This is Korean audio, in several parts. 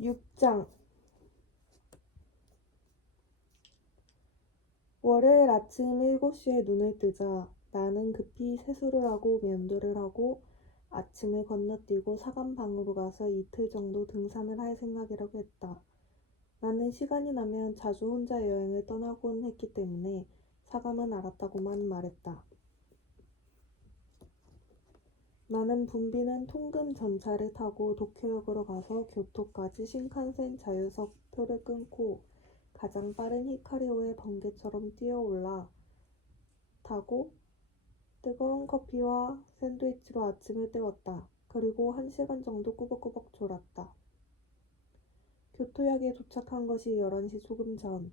6장. 월요일 아침 7시에 눈을 뜨자 나는 급히 세수를 하고 면도를 하고 아침을 건너뛰고 사감방으로 가서 이틀 정도 등산을 할 생각이라고 했다. 나는 시간이 나면 자주 혼자 여행을 떠나곤 했기 때문에 사감은 알았다고만 말했다. 나는 붐비는 통근 전차를 타고 도쿄역으로 가서 교토까지 신칸센 자유석 표를 끊고 가장 빠른 히카리호의 번개처럼 뛰어올라 타고 뜨거운 커피와 샌드위치로 아침을 때웠다. 그리고 1시간 정도 꾸벅꾸벅 졸았다. 교토역에 도착한 것이 11시 조금 전.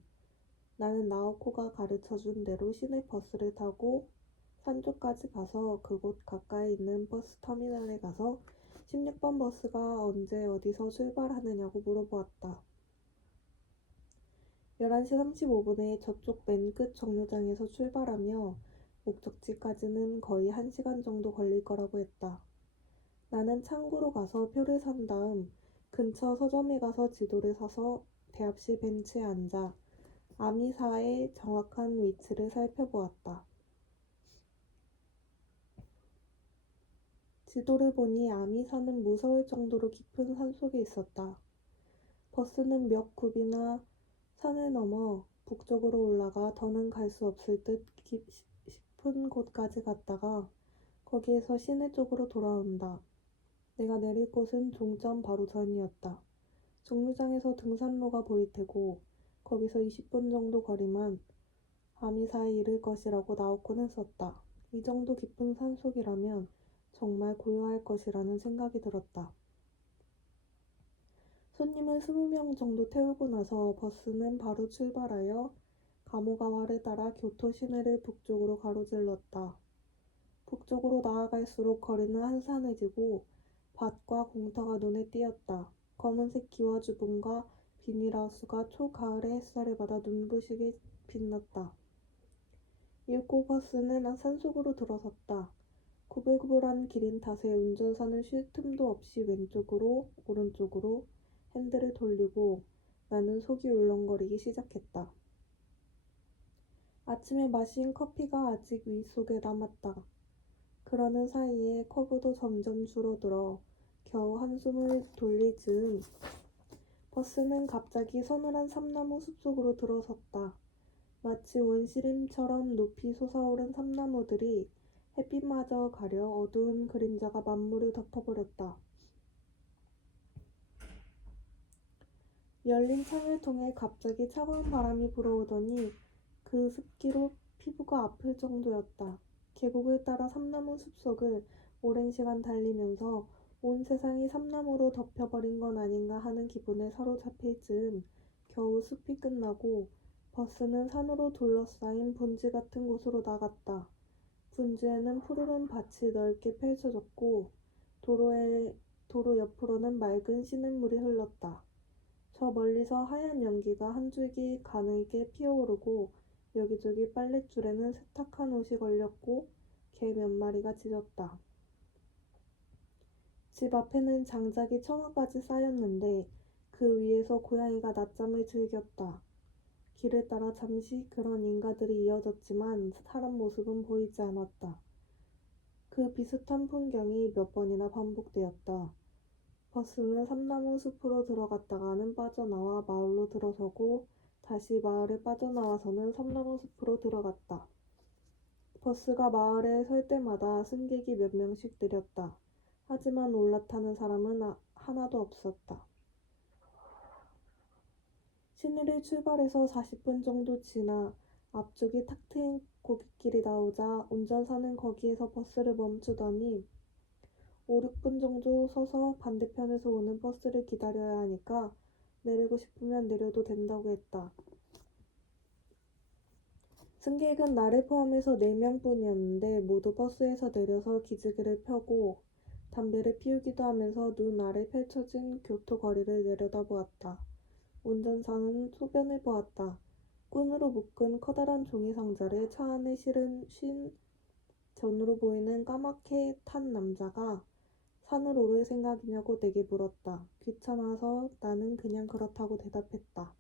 나는 나오코가 가르쳐준 대로 시내버스를 타고 산쪽까지 가서 그곳 가까이 있는 버스터미널에 가서 16번 버스가 언제 어디서 출발하느냐고 물어보았다. 11시 35분에 저쪽 맨 끝 정류장에서 출발하며 목적지까지는 거의 1시간 정도 걸릴 거라고 했다. 나는 창구로 가서 표를 산 다음 근처 서점에 가서 지도를 사서 대합실 벤치에 앉아 아미사의 정확한 위치를 살펴보았다. 지도를 보니 아미사는 무서울 정도로 깊은 산속에 있었다. 버스는 몇 굽이나 산을 넘어 북쪽으로 올라가 더는 갈 수 없을 듯 깊은 곳까지 갔다가 거기에서 시내 쪽으로 돌아온다. 내가 내릴 곳은 종점 바로 전이었다. 정류장에서 등산로가 보일 테고 거기서 20분 정도 거리만 아미사에 이를 것이라고 나오코는 썼다. 이 정도 깊은 산속이라면 정말 고요할 것이라는 생각이 들었다. 손님을 20명 정도 태우고 나서 버스는 바로 출발하여 가모가와를 따라 교토 시내를 북쪽으로 가로질렀다. 북쪽으로 나아갈수록 거리는 한산해지고 밭과 공터가 눈에 띄었다. 검은색 기와주분과 비닐하우스가 초가을의 햇살을 받아 눈부시게 빛났다. 일고 버스는 산속으로 들어섰다. 구불구불한 길인 탓에 운전사는 쉴 틈도 없이 왼쪽으로 오른쪽으로 핸들을 돌리고 나는 속이 울렁거리기 시작했다. 아침에 마신 커피가 아직 위 속에 남았다. 그러는 사이에 커브도 점점 줄어들어 겨우 한숨을 돌릴 즈음 버스는 갑자기 서늘한 삼나무 숲속으로 들어섰다. 마치 원시림처럼 높이 솟아오른 삼나무들이 햇빛마저 가려 어두운 그림자가 만물을 덮어버렸다. 열린 창을 통해 갑자기 차가운 바람이 불어오더니 그 습기로 피부가 아플 정도였다. 계곡을 따라 삼나무 숲속을 오랜 시간 달리면서 온 세상이 삼나무로 덮여버린 건 아닌가 하는 기분에 사로잡힐 즈음 겨우 숲이 끝나고 버스는 산으로 둘러싸인 분지 같은 곳으로 나갔다. 분지에는 푸르른 밭이 넓게 펼쳐졌고 도로 옆으로는 맑은 시냇물이 흘렀다. 저 멀리서 하얀 연기가 한 줄기 가늘게 피어오르고 여기저기 빨랫줄에는 세탁한 옷이 걸렸고 개 몇 마리가 짖었다. 집 앞에는 장작이 천어까지 쌓였는데 그 위에서 고양이가 낮잠을 즐겼다. 길을 따라 잠시 그런 인가들이 이어졌지만 사람 모습은 보이지 않았다. 그 비슷한 풍경이 몇 번이나 반복되었다. 버스는 삼나무 숲으로 들어갔다가는 빠져나와 마을로 들어서고 다시 마을에 빠져나와서는 삼나무 숲으로 들어갔다. 버스가 마을에 설 때마다 승객이 몇 명씩 느렸다. 하지만 올라타는 사람은 하나도 없었다. 시내를 출발해서 40분 정도 지나 앞쪽이 탁 트인 고갯길이 나오자 운전사는 거기에서 버스를 멈추더니 5, 6분 정도 서서 반대편에서 오는 버스를 기다려야 하니까 내리고 싶으면 내려도 된다고 했다. 승객은 나를 포함해서 4명뿐이었는데 모두 버스에서 내려서 기지개를 펴고 담배를 피우기도 하면서 눈 아래 펼쳐진 교토 거리를 내려다보았다. 운전사는 소변을 보았다. 끈으로 묶은 커다란 종이 상자를 차 안에 쉰 전으로 보이는 까맣게 탄 남자가 산을 오를 생각이냐고 내게 물었다. 귀찮아서 나는 그냥 그렇다고 대답했다.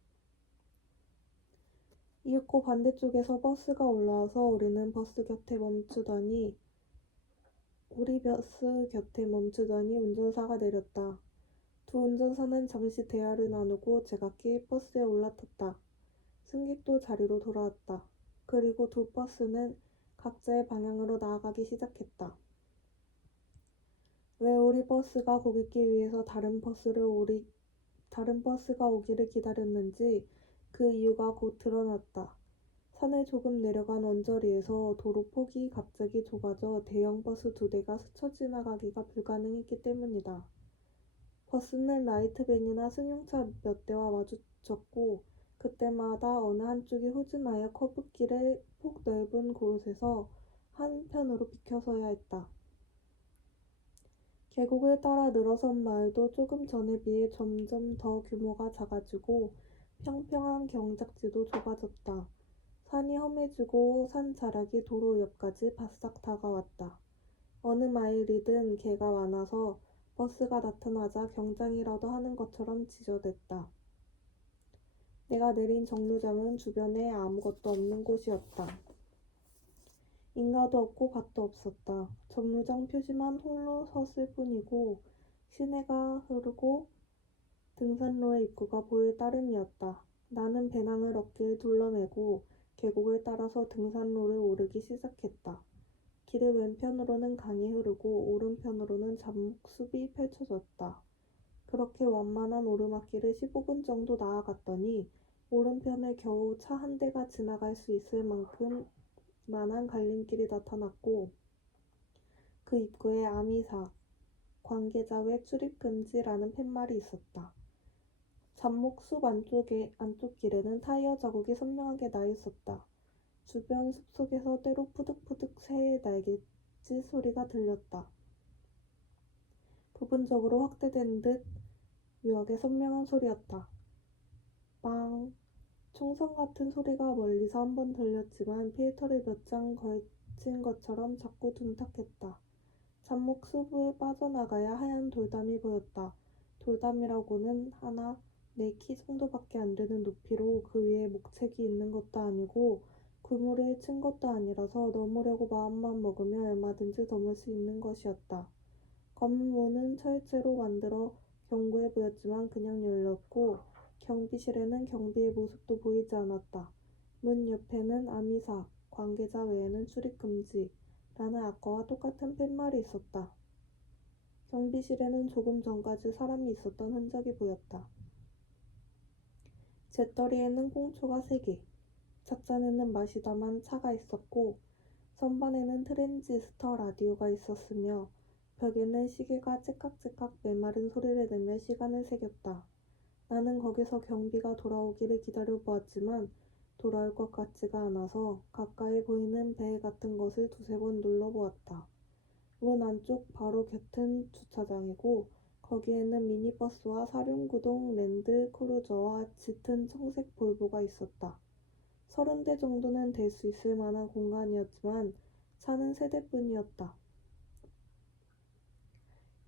이윽고 반대쪽에서 버스가 올라와서 우리 버스 곁에 멈추더니 운전사가 내렸다. 두 운전사는 잠시 대화를 나누고 제각기 버스에 올라탔다. 승객도 자리로 돌아왔다. 그리고 두 버스는 각자의 방향으로 나아가기 시작했다. 왜 우리 버스가 고객길 위해서 다른 버스가 오기를 기다렸는지 그 이유가 곧 드러났다. 산을 조금 내려간 언저리에서 도로 폭이 갑자기 좁아져 대형 버스 두 대가 스쳐 지나가기가 불가능했기 때문이다. 버스는 라이트밴이나 승용차 몇 대와 마주쳤고 그때마다 어느 한쪽이 후진하여 커브길의 폭 넓은 곳에서 한편으로 비켜서야 했다. 계곡을 따라 늘어선 마을도 조금 전에 비해 점점 더 규모가 작아지고 평평한 경작지도 좁아졌다. 산이 험해지고 산자락이 도로 옆까지 바싹 다가왔다. 어느 마일이든 개가 많아서 버스가 나타나자 경장이라도 하는 것처럼 지저댔다. 내가 내린 정류장은 주변에 아무것도 없는 곳이었다. 인가도 없고 밭도 없었다. 정류장 표지만 홀로 섰을 뿐이고 시내가 흐르고 등산로의 입구가 보일 따름이었다. 나는 배낭을 어깨에 둘러매고 계곡을 따라서 등산로를 오르기 시작했다. 길의 왼편으로는 강이 흐르고 오른편으로는 잡목숲이 펼쳐졌다. 그렇게 완만한 오르막길을 15분 정도 나아갔더니 오른편에 겨우 차 한 대가 지나갈 수 있을 만큼 만한 갈림길이 나타났고 그 입구에 아미사, 관계자 외 출입 금지라는 팻말이 있었다. 잡목숲 안쪽 길에는 타이어 자국이 선명하게 나 있었다. 주변 숲속에서 때로 푸득푸득 새의 날갯짓 소리가 들렸다. 부분적으로 확대된 듯 묘하게 선명한 소리였다. 빵! 총성 같은 소리가 멀리서 한 번 들렸지만 필터를 몇 장 걸친 것처럼 자꾸 둔탁했다. 잡목숲을 빠져나가야 하얀 돌담이 보였다. 돌담이라고는 하나 내 키 정도밖에 안 되는 높이로 그 위에 목책이 있는 것도 아니고 그물을 친 것도 아니라서 넘으려고 마음만 먹으면 얼마든지 넘을 수 있는 것이었다. 검은 문은 철제로 만들어 견고해 보였지만 그냥 열렸고 경비실에는 경비의 모습도 보이지 않았다. 문 옆에는 아미사, 관계자 외에는 출입 금지 라는 아까와 똑같은 팻말이 있었다. 경비실에는 조금 전까지 사람이 있었던 흔적이 보였다. 재떨이에는 꽁초가 3개, 찻잔에는 마시다만 차가 있었고 선반에는 트랜지스터 라디오가 있었으며 벽에는 시계가 째깍째깍 메마른 소리를 내며 시간을 새겼다. 나는 거기서 경비가 돌아오기를 기다려보았지만 돌아올 것 같지가 않아서 가까이 보이는 배 같은 것을 두세 번 눌러보았다. 문 안쪽 바로 곁은 주차장이고 거기에는 미니버스와 사륜구동 랜드 크루저와 짙은 청색 볼보가 있었다. 30대 정도는 될 수 있을 만한 공간이었지만 차는 3대뿐이었다.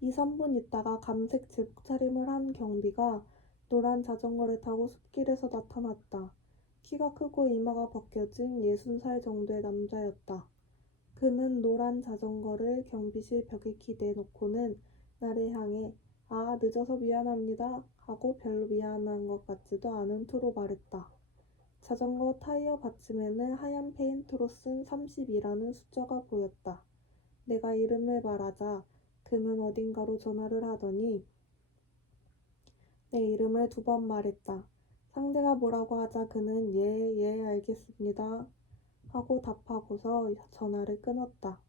2, 3분 있다가 감색 제복 차림을 한 경비가 노란 자전거를 타고 숲길에서 나타났다. 키가 크고 이마가 벗겨진 60살 정도의 남자였다. 그는 노란 자전거를 경비실 벽에 기대놓고는 나를 향해 아, 늦어서 미안합니다 하고 별로 미안한 것 같지도 않은 투로 말했다. 자전거 타이어 받침에는 하얀 페인트로 쓴 32라는 숫자가 보였다. 내가 이름을 말하자 그는 어딘가로 전화를 하더니 내 이름을 2번 말했다. 상대가 뭐라고 하자 그는 예, 알겠습니다 하고 답하고서 전화를 끊었다.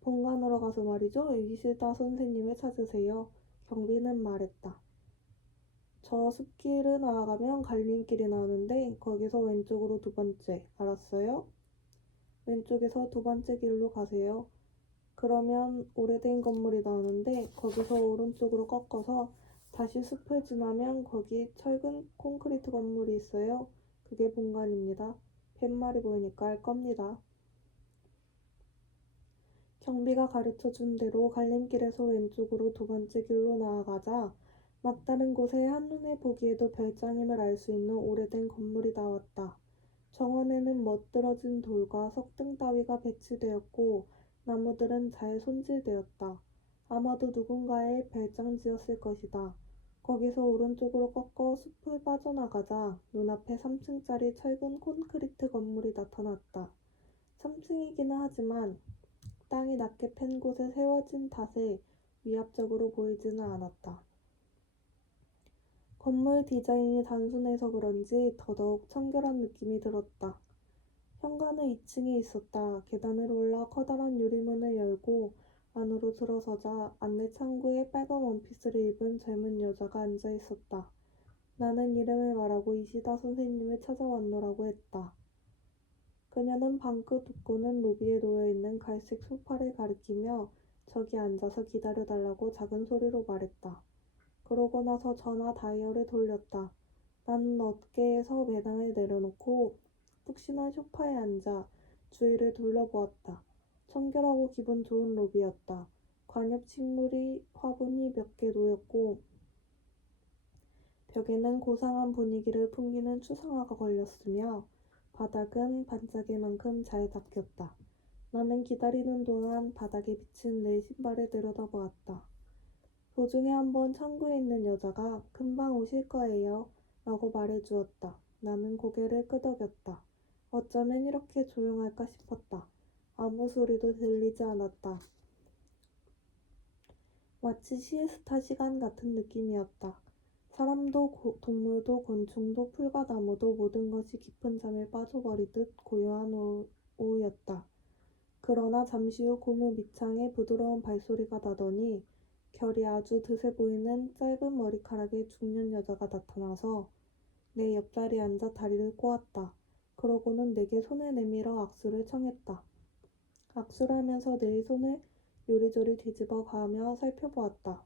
본관으로 가서 말이죠. 이시다 선생님을 찾으세요. 경비는 말했다. 저 숲길을 나아가면 갈림길이 나오는데 거기서 왼쪽으로 2번째, 알았어요? 왼쪽에서 2번째 길로 가세요. 그러면 오래된 건물이 나오는데 거기서 오른쪽으로 꺾어서 다시 숲을 지나면 거기 철근 콘크리트 건물이 있어요. 그게 본관입니다. 팻말이 보이니까 알 겁니다. 정비가 가르쳐준 대로 갈림길에서 왼쪽으로 두 번째 길로 나아가자 막다른 곳에 한눈에 보기에도 별장임을 알 수 있는 오래된 건물이 나왔다. 정원에는 멋들어진 돌과 석등 따위가 배치되었고 나무들은 잘 손질되었다. 아마도 누군가의 별장지였을 것이다. 거기서 오른쪽으로 꺾어 숲을 빠져나가자 눈앞에 3층짜리 철근 콘크리트 건물이 나타났다. 3층이기는 하지만 땅이 낮게 팬 곳에 세워진 탓에 위압적으로 보이지는 않았다. 건물 디자인이 단순해서 그런지 더더욱 청결한 느낌이 들었다. 현관은 2층에 있었다. 계단을 올라 커다란 유리문을 열고 안으로 들어서자 안내 창구에 빨간 원피스를 입은 젊은 여자가 앉아 있었다. 나는 이름을 말하고 이시다 선생님을 찾아왔노라고 했다. 그녀는 방긋 웃고는 로비에 놓여있는 갈색 소파를 가리키며 저기 앉아서 기다려달라고 작은 소리로 말했다. 그러고 나서 전화 다이얼을 돌렸다. 나는 어깨에서 배낭을 내려놓고 푹신한 소파에 앉아 주위를 둘러보았다. 청결하고 기분 좋은 로비였다. 관엽 식물이 화분이 몇 개 놓였고 벽에는 고상한 분위기를 풍기는 추상화가 걸렸으며 바닥은 반짝일만큼 잘 닦였다. 나는 기다리는 동안 바닥에 비친 내 신발을 들여다보았다. 도중에 한번 창구에 있는 여자가 금방 오실 거예요 라고 말해주었다. 나는 고개를 끄덕였다. 어쩌면 이렇게 조용할까 싶었다. 아무 소리도 들리지 않았다. 마치 시에스타 시간 같은 느낌이었다. 사람도 동물도 곤충도 풀과 나무도 모든 것이 깊은 잠에 빠져버리듯 고요한 오후였다. 그러나 잠시 후 고무 밑창에 부드러운 발소리가 나더니 결이 아주 드세 보이는 짧은 머리카락의 중년 여자가 나타나서 내 옆자리에 앉아 다리를 꼬았다. 그러고는 내게 손을 내밀어 악수를 청했다. 악수를 하면서 내 손을 요리조리 뒤집어 가며 살펴보았다.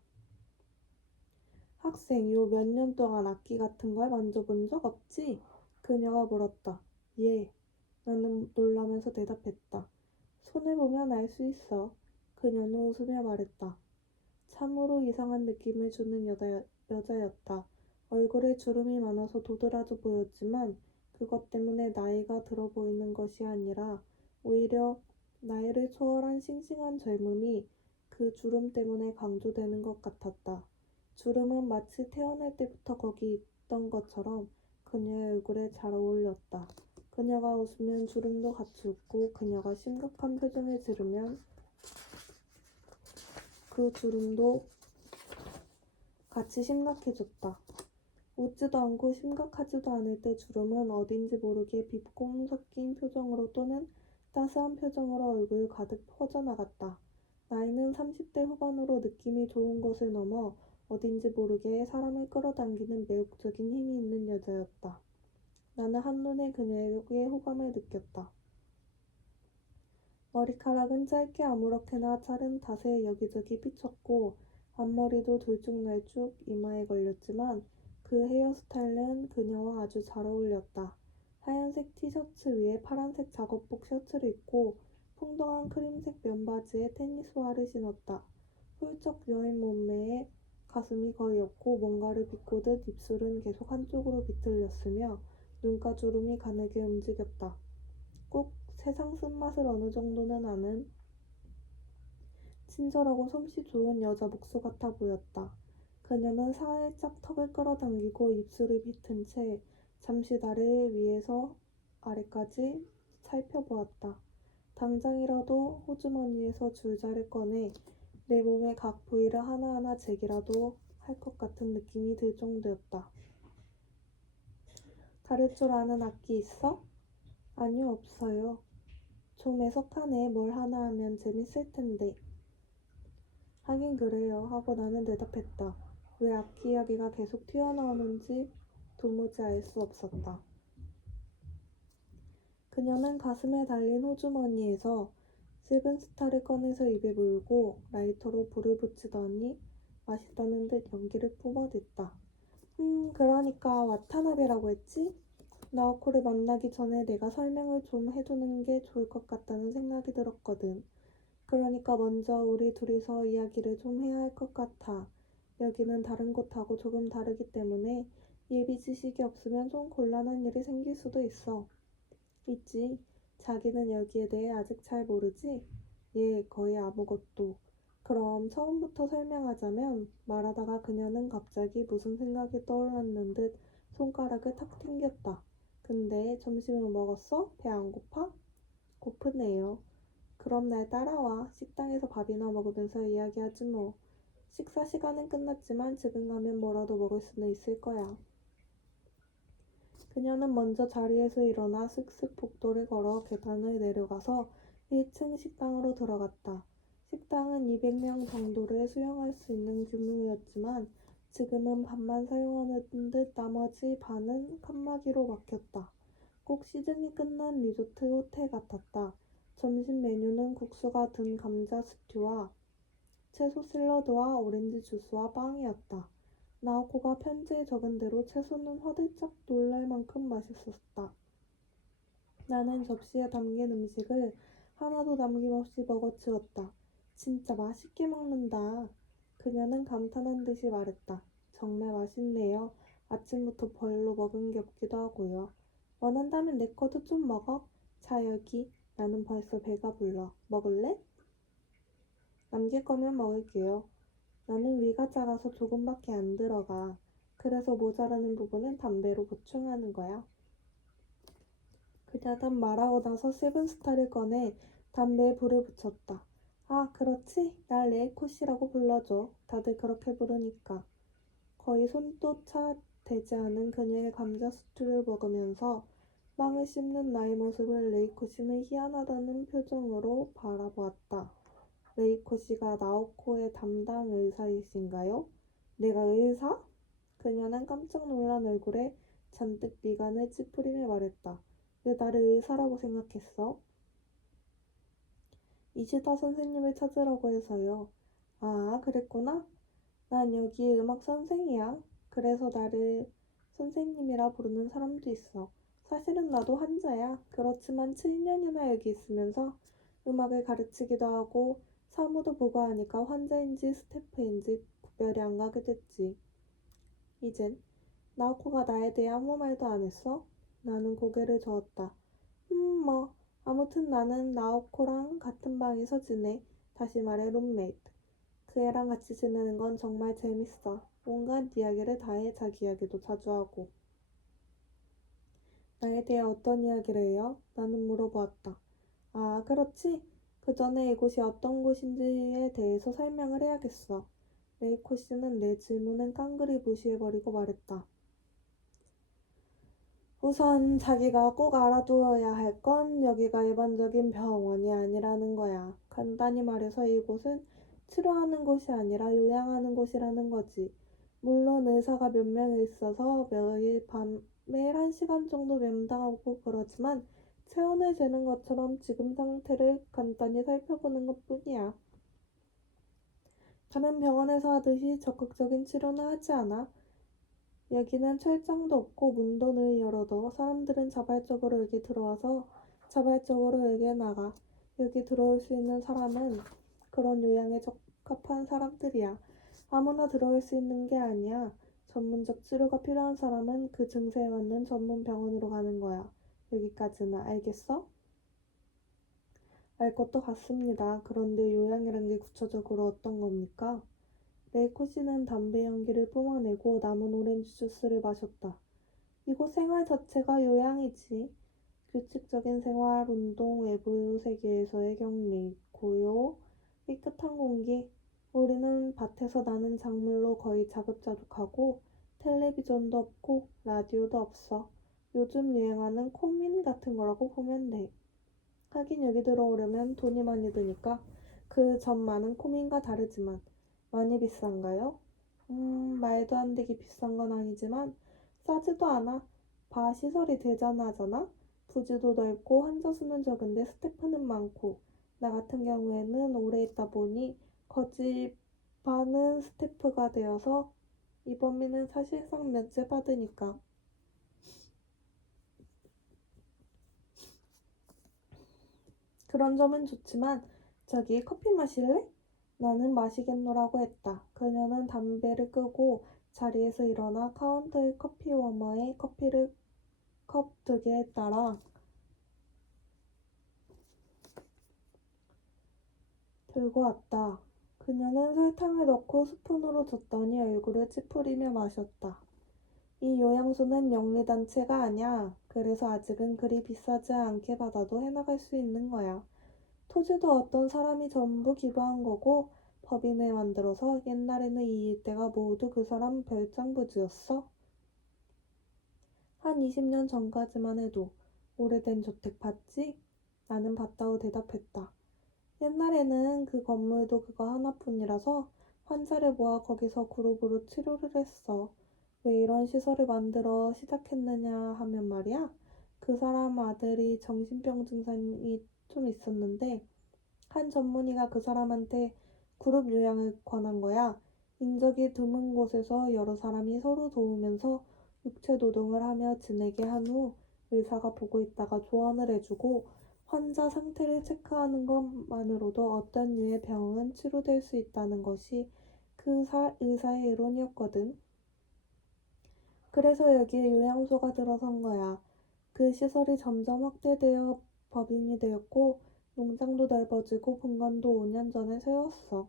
학생, 요 몇 년 동안 악기 같은 걸 만져본 적 없지? 그녀가 물었다. 예. 나는 놀라면서 대답했다. 손을 보면 알 수 있어. 그녀는 웃으며 말했다. 참으로 이상한 느낌을 주는 여자였다. 얼굴에 주름이 많아서 도드라져 보였지만 그것 때문에 나이가 들어 보이는 것이 아니라 오히려 나이를 초월한 싱싱한 젊음이 그 주름 때문에 강조되는 것 같았다. 주름은 마치 태어날 때부터 거기 있던 것처럼 그녀의 얼굴에 잘 어울렸다. 그녀가 웃으면 주름도 같이 웃고 그녀가 심각한 표정을 지으면 그 주름도 같이 심각해졌다. 웃지도 않고 심각하지도 않을 때 주름은 어딘지 모르게 비꼼 섞인 표정으로 또는 따스한 표정으로 얼굴 가득 퍼져나갔다. 나이는 30대 후반으로 느낌이 좋은 것을 넘어 어딘지 모르게 사람을 끌어당기는 매혹적인 힘이 있는 여자였다. 나는 한눈에 그녀에게 호감을 느꼈다. 머리카락은 짧게 아무렇게나 자른 탓에 여기저기 삐쳤고 앞머리도 들쭉날쭉 이마에 걸렸지만 그 헤어스타일은 그녀와 아주 잘 어울렸다. 하얀색 티셔츠 위에 파란색 작업복 셔츠를 입고 풍성한 크림색 면바지에 테니스화를 신었다. 훌쩍 여인 몸매에 가슴이 거의 없고 뭔가를 비꼬듯 입술은 계속 한쪽으로 비틀렸으며 눈가 주름이 가늘게 움직였다. 꼭 세상 쓴맛을 어느 정도는 아는 친절하고 솜씨 좋은 여자 목수 같아 보였다. 그녀는 살짝 턱을 끌어당기고 입술을 비튼 채 잠시 나를 위에서 아래까지 살펴보았다. 당장이라도 호주머니에서 줄자를 꺼내 내 몸의 각 부위를 하나하나 재기라도 할 것 같은 느낌이 들 정도였다. 다룰 줄 아는 악기 있어? 아니요, 없어요. 좀 애석하네. 뭘 하나 하면 재밌을 텐데. 하긴 그래요. 하고 나는 대답했다. 왜 악기 이야기가 계속 튀어나오는지 도무지 알 수 없었다. 그녀는 가슴에 달린 호주머니에서 세븐스타를 꺼내서 입에 물고 라이터로 불을 붙이더니 맛있다는 듯 연기를 뿜어댔다. 그러니까 와타나베라고 했지? 나오코를 만나기 전에 내가 설명을 좀 해두는 게 좋을 것 같다는 생각이 들었거든. 그러니까 먼저 우리 둘이서 이야기를 좀 해야 할 것 같아. 여기는 다른 곳하고 조금 다르기 때문에 예비 지식이 없으면 좀 곤란한 일이 생길 수도 있어. 있지. 자기는 여기에 대해 아직 잘 모르지? 예, 거의 아무것도. 그럼 처음부터 설명하자면 말하다가 그녀는 갑자기 무슨 생각이 떠올랐는 듯 손가락을 탁 튕겼다. 근데 점심을 먹었어? 배 안 고파? 고프네요. 그럼 날 따라와. 식당에서 밥이나 먹으면서 이야기하지 뭐. 식사 시간은 끝났지만 지금 가면 뭐라도 먹을 수는 있을 거야. 그녀는 먼저 자리에서 일어나 슥슥 복도를 걸어 계단을 내려가서 1층 식당으로 들어갔다. 식당은 200명 정도를 수용할 수 있는 규모였지만 지금은 반만 사용하는 듯 나머지 반은 칸막이로 막혔다. 꼭 시즌이 끝난 리조트 호텔 같았다. 점심 메뉴는 국수가 든 감자 스튜와 채소 샐러드와 오렌지 주스와 빵이었다. 나오코가 편지에 적은 대로 채소는 화들짝 놀랄 만큼 맛있었다. 나는 접시에 담긴 음식을 하나도 남김없이 먹어치웠다. 진짜 맛있게 먹는다. 그녀는 감탄한 듯이 말했다. 정말 맛있네요. 아침부터 별로 먹은 게 없기도 하고요. 원한다면 내 것도 좀 먹어. 자, 여기. 나는 벌써 배가 불러. 먹을래? 남길 거면 먹을게요. 나는 위가 작아서 조금밖에 안 들어가. 그래서 모자라는 부분은 담배로 보충하는 거야. 그녀는 말하고 나서 세븐스타를 꺼내 담배에 불을 붙였다. 아, 그렇지. 날 레이코시라고 불러줘. 다들 그렇게 부르니까. 거의 손도차 되지 않은 그녀의 감자 스튜를 먹으면서 빵을 씹는 나의 모습을 레이코시는 희한하다는 표정으로 바라보았다. 레이코시가 나오코의 담당 의사이신가요? 내가 의사? 그녀는 깜짝 놀란 얼굴에 잔뜩 미간을 찌푸리며 말했다. 왜 나를 의사라고 생각했어? 이시다 선생님을 찾으라고 해서요. 아, 그랬구나. 난 여기 음악 선생이야. 그래서 나를 선생님이라 부르는 사람도 있어. 사실은 나도 환자야. 그렇지만 7년이나 여기 있으면서 음악을 가르치기도 하고 사무도 보고 하니까 환자인지 스태프인지 구별이 안 가게 됐지. 이젠 나오코가 나에 대해 아무 말도 안 했어? 나는 고개를 저었다. 뭐 아무튼 나는 나오코랑 같은 방에서 지내. 다시 말해 룸메이트. 그 애랑 같이 지내는 건 정말 재밌어. 온갖 이야기를 다 해. 자기 이야기도 자주 하고. 나에 대해 어떤 이야기를 해요? 나는 물어보았다. 아, 그렇지. 그 전에 이곳이 어떤 곳인지에 대해서 설명을 해야겠어. 레이코 씨는 내 질문은 깡그리 무시해버리고 말했다. 우선 자기가 꼭 알아두어야 할 건 여기가 일반적인 병원이 아니라는 거야. 간단히 말해서 이곳은 치료하는 곳이 아니라 요양하는 곳이라는 거지. 물론 의사가 몇 명 있어서 매일 1시간 정도 면담하고 그러지만 체온을 재는 것처럼 지금 상태를 간단히 살펴보는 것뿐이야. 다른 병원에서 하듯이 적극적인 치료는 하지 않아. 여기는 철장도 없고 문도 늘 열어둬. 사람들은 자발적으로 여기 들어와서 자발적으로 여기에 나가. 여기 들어올 수 있는 사람은 그런 요양에 적합한 사람들이야. 아무나 들어올 수 있는 게 아니야. 전문적 치료가 필요한 사람은 그 증세에 맞는 전문 병원으로 가는 거야. 여기까지는 알겠어? 알 것도 같습니다. 그런데 요양이란 게 구체적으로 어떤 겁니까? 레이코 씨는 담배 연기를 뿜어내고 남은 오렌지 주스를 마셨다. 이곳 생활 자체가 요양이지. 규칙적인 생활, 운동, 외부 세계에서의 격리, 고요, 깨끗한 공기. 우리는 밭에서 나는 작물로 거의 자급자족하고 텔레비전도 없고 라디오도 없어. 요즘 유행하는 콩민 같은 거라고 보면 돼. 하긴 여기 들어오려면 돈이 많이 드니까 그 전 많은 코민과 다르지만 많이 비싼가요? 말도 안 되게 비싼 건 아니지만 싸지도 않아. 바 시설이 대단하잖아. 부지도 넓고 환자 수는 적은데 스태프는 많고 나 같은 경우에는 오래 있다 보니 거의 반은 스태프가 되어서 입원비는 사실상 면제 받으니까. 그런 점은 좋지만 저기 커피 마실래? 나는 마시겠노라고 했다. 그녀는 담배를 끄고 자리에서 일어나 카운터의 커피 워머에 커피를 컵 2개에 따라 들고 왔다. 그녀는 설탕을 넣고 스푼으로 줬더니 얼굴을 찌푸리며 마셨다. 이 요양소는 영리단체가 아냐. 그래서 아직은 그리 비싸지 않게 받아도 해나갈 수 있는 거야. 토지도 어떤 사람이 전부 기부한 거고 법인을 만들어서 옛날에는 이 일대가 모두 그 사람 별장부지였어. 한 20년 전까지만 해도. 오래된 주택 봤지? 나는 봤다고 대답했다. 옛날에는 그 건물도 그거 하나뿐이라서 환자를 모아 거기서 그룹으로 치료를 했어. 왜 이런 시설을 만들어 시작했느냐 하면 말이야. 그 사람 아들이 정신병 증상이 좀 있었는데 한 전문의가 그 사람한테 그룹 요양을 권한 거야. 인적이 드문 곳에서 여러 사람이 서로 도우면서 육체 노동을 하며 지내게 한 후 의사가 보고 있다가 조언을 해주고 환자 상태를 체크하는 것만으로도 어떤 류의 병은 치료될 수 있다는 것이 그 의사의 이론이었거든. 그래서 여기에 요양소가 들어선 거야. 그 시설이 점점 확대되어 법인이 되었고 농장도 넓어지고 본관도 5년 전에 세웠어.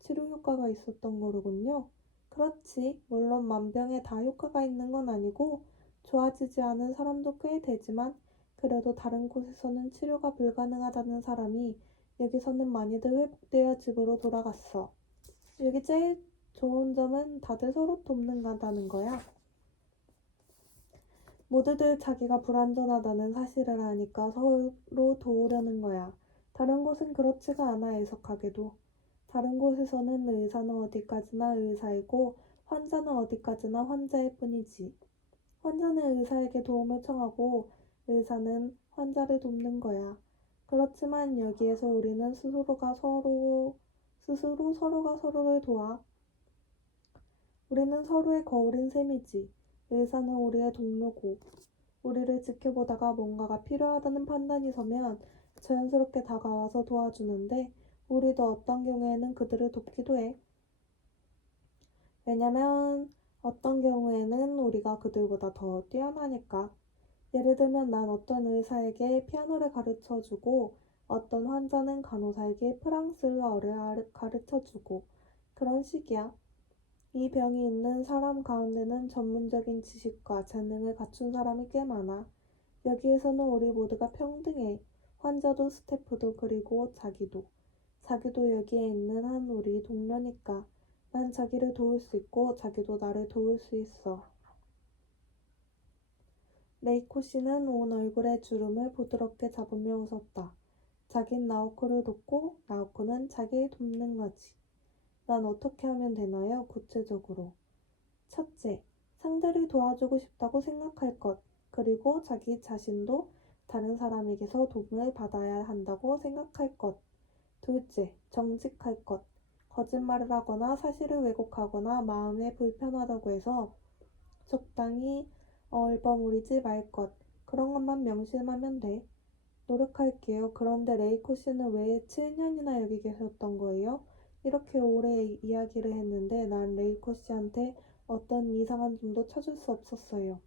치료 효과가 있었던 거로군요. 그렇지. 물론 만병에 다 효과가 있는 건 아니고 좋아지지 않은 사람도 꽤 되지만 그래도 다른 곳에서는 치료가 불가능하다는 사람이 여기서는 많이들 회복되어 집으로 돌아갔어. 여기 제일 좋은 점은 다들 서로 돕는다는 거야. 모두들 자기가 불완전하다는 사실을 아니까 서로 도우려는 거야. 다른 곳은 그렇지가 않아. 애석하게도. 다른 곳에서는 의사는 어디까지나 의사이고 환자는 어디까지나 환자일 뿐이지. 환자는 의사에게 도움을 청하고 의사는 환자를 돕는 거야. 그렇지만 여기에서 우리는 스스로 서로가 서로를 도와. 우리는 서로의 거울인 셈이지. 의사는 우리의 동료고 우리를 지켜보다가 뭔가가 필요하다는 판단이 서면 자연스럽게 다가와서 도와주는데 우리도 어떤 경우에는 그들을 돕기도 해. 왜냐면 어떤 경우에는 우리가 그들보다 더 뛰어나니까. 예를 들면 난 어떤 의사에게 피아노를 가르쳐주고 어떤 환자는 간호사에게 프랑스어를 가르쳐주고 그런 식이야. 이 병이 있는 사람 가운데는 전문적인 지식과 재능을 갖춘 사람이 꽤 많아. 여기에서는 우리 모두가 평등해. 환자도 스태프도 그리고 자기도. 자기도 여기에 있는 한 우리 동료니까. 난 자기를 도울 수 있고 자기도 나를 도울 수 있어. 레이코 씨는 온 얼굴의 주름을 부드럽게 잡으며 웃었다. 자긴 나오코를 돕고 나오코는 자기를 돕는 거지. 난 어떻게 하면 되나요? 구체적으로. 첫째, 상대를 도와주고 싶다고 생각할 것. 그리고 자기 자신도 다른 사람에게서 도움을 받아야 한다고 생각할 것. 둘째, 정직할 것. 거짓말을 하거나 사실을 왜곡하거나 마음에 불편하다고 해서 적당히 얼버무리지 말 것. 그런 것만 명심하면 돼. 노력할게요. 그런데 레이코 씨는 왜 7년이나 여기 계셨던 거예요? 이렇게 오래 이야기를 했는데 난 레이코 씨한테 어떤 이상한 점도 찾을 수 없었어요.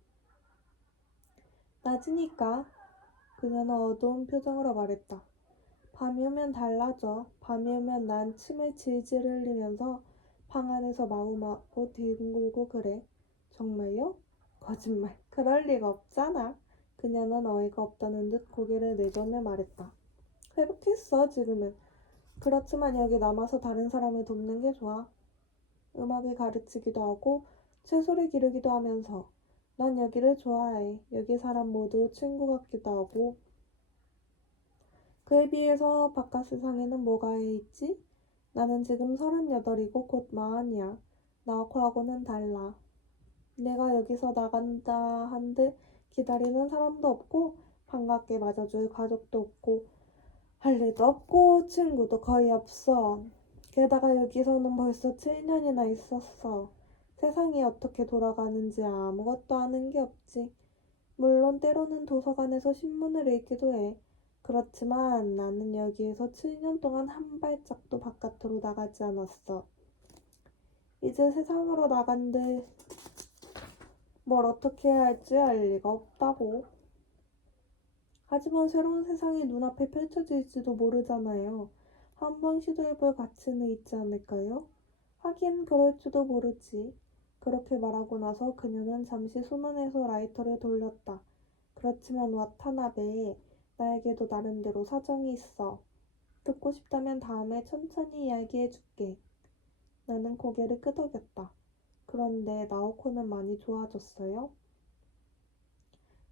낮이니까. 그녀는 어두운 표정으로 말했다. 밤이 오면 달라져. 밤이 오면 난 침을 질질 흘리면서 방 안에서 마구마구 뒹굴고 그래. 정말요? 거짓말. 그럴 리가 없잖아. 그녀는 어이가 없다는 듯 고개를 내저으며 말했다. 회복했어, 지금은. 그렇지만 여기 남아서 다른 사람을 돕는 게 좋아. 음악을 가르치기도 하고 채소를 기르기도 하면서 난 여기를 좋아해. 여기 사람 모두 친구 같기도 하고 그에 비해서 바깥 세상에는 뭐가 있지? 나는 지금 38이고 곧 40이야. 나하고는 달라. 내가 여기서 나간다 한들 기다리는 사람도 없고 반갑게 맞아줄 가족도 없고 할 일도 없고 친구도 거의 없어. 게다가 여기서는 벌써 7년이나 있었어. 세상이 어떻게 돌아가는지 아무것도 아는 게 없지. 물론 때로는 도서관에서 신문을 읽기도 해. 그렇지만 나는 여기에서 7년 동안 한 발짝도 바깥으로 나가지 않았어. 이제 세상으로 나간들 뭘 어떻게 해야 할지 알 리가 없다고. 하지만 새로운 세상이 눈앞에 펼쳐질지도 모르잖아요. 한번 시도해볼 가치는 있지 않을까요? 하긴 그럴지도 모르지. 그렇게 말하고 나서 그녀는 잠시 손 안에서 라이터를 돌렸다. 그렇지만 와타나베, 나에게도 나름대로 사정이 있어. 듣고 싶다면 다음에 천천히 이야기해줄게. 나는 고개를 끄덕였다. 그런데 나오코는 많이 좋아졌어요?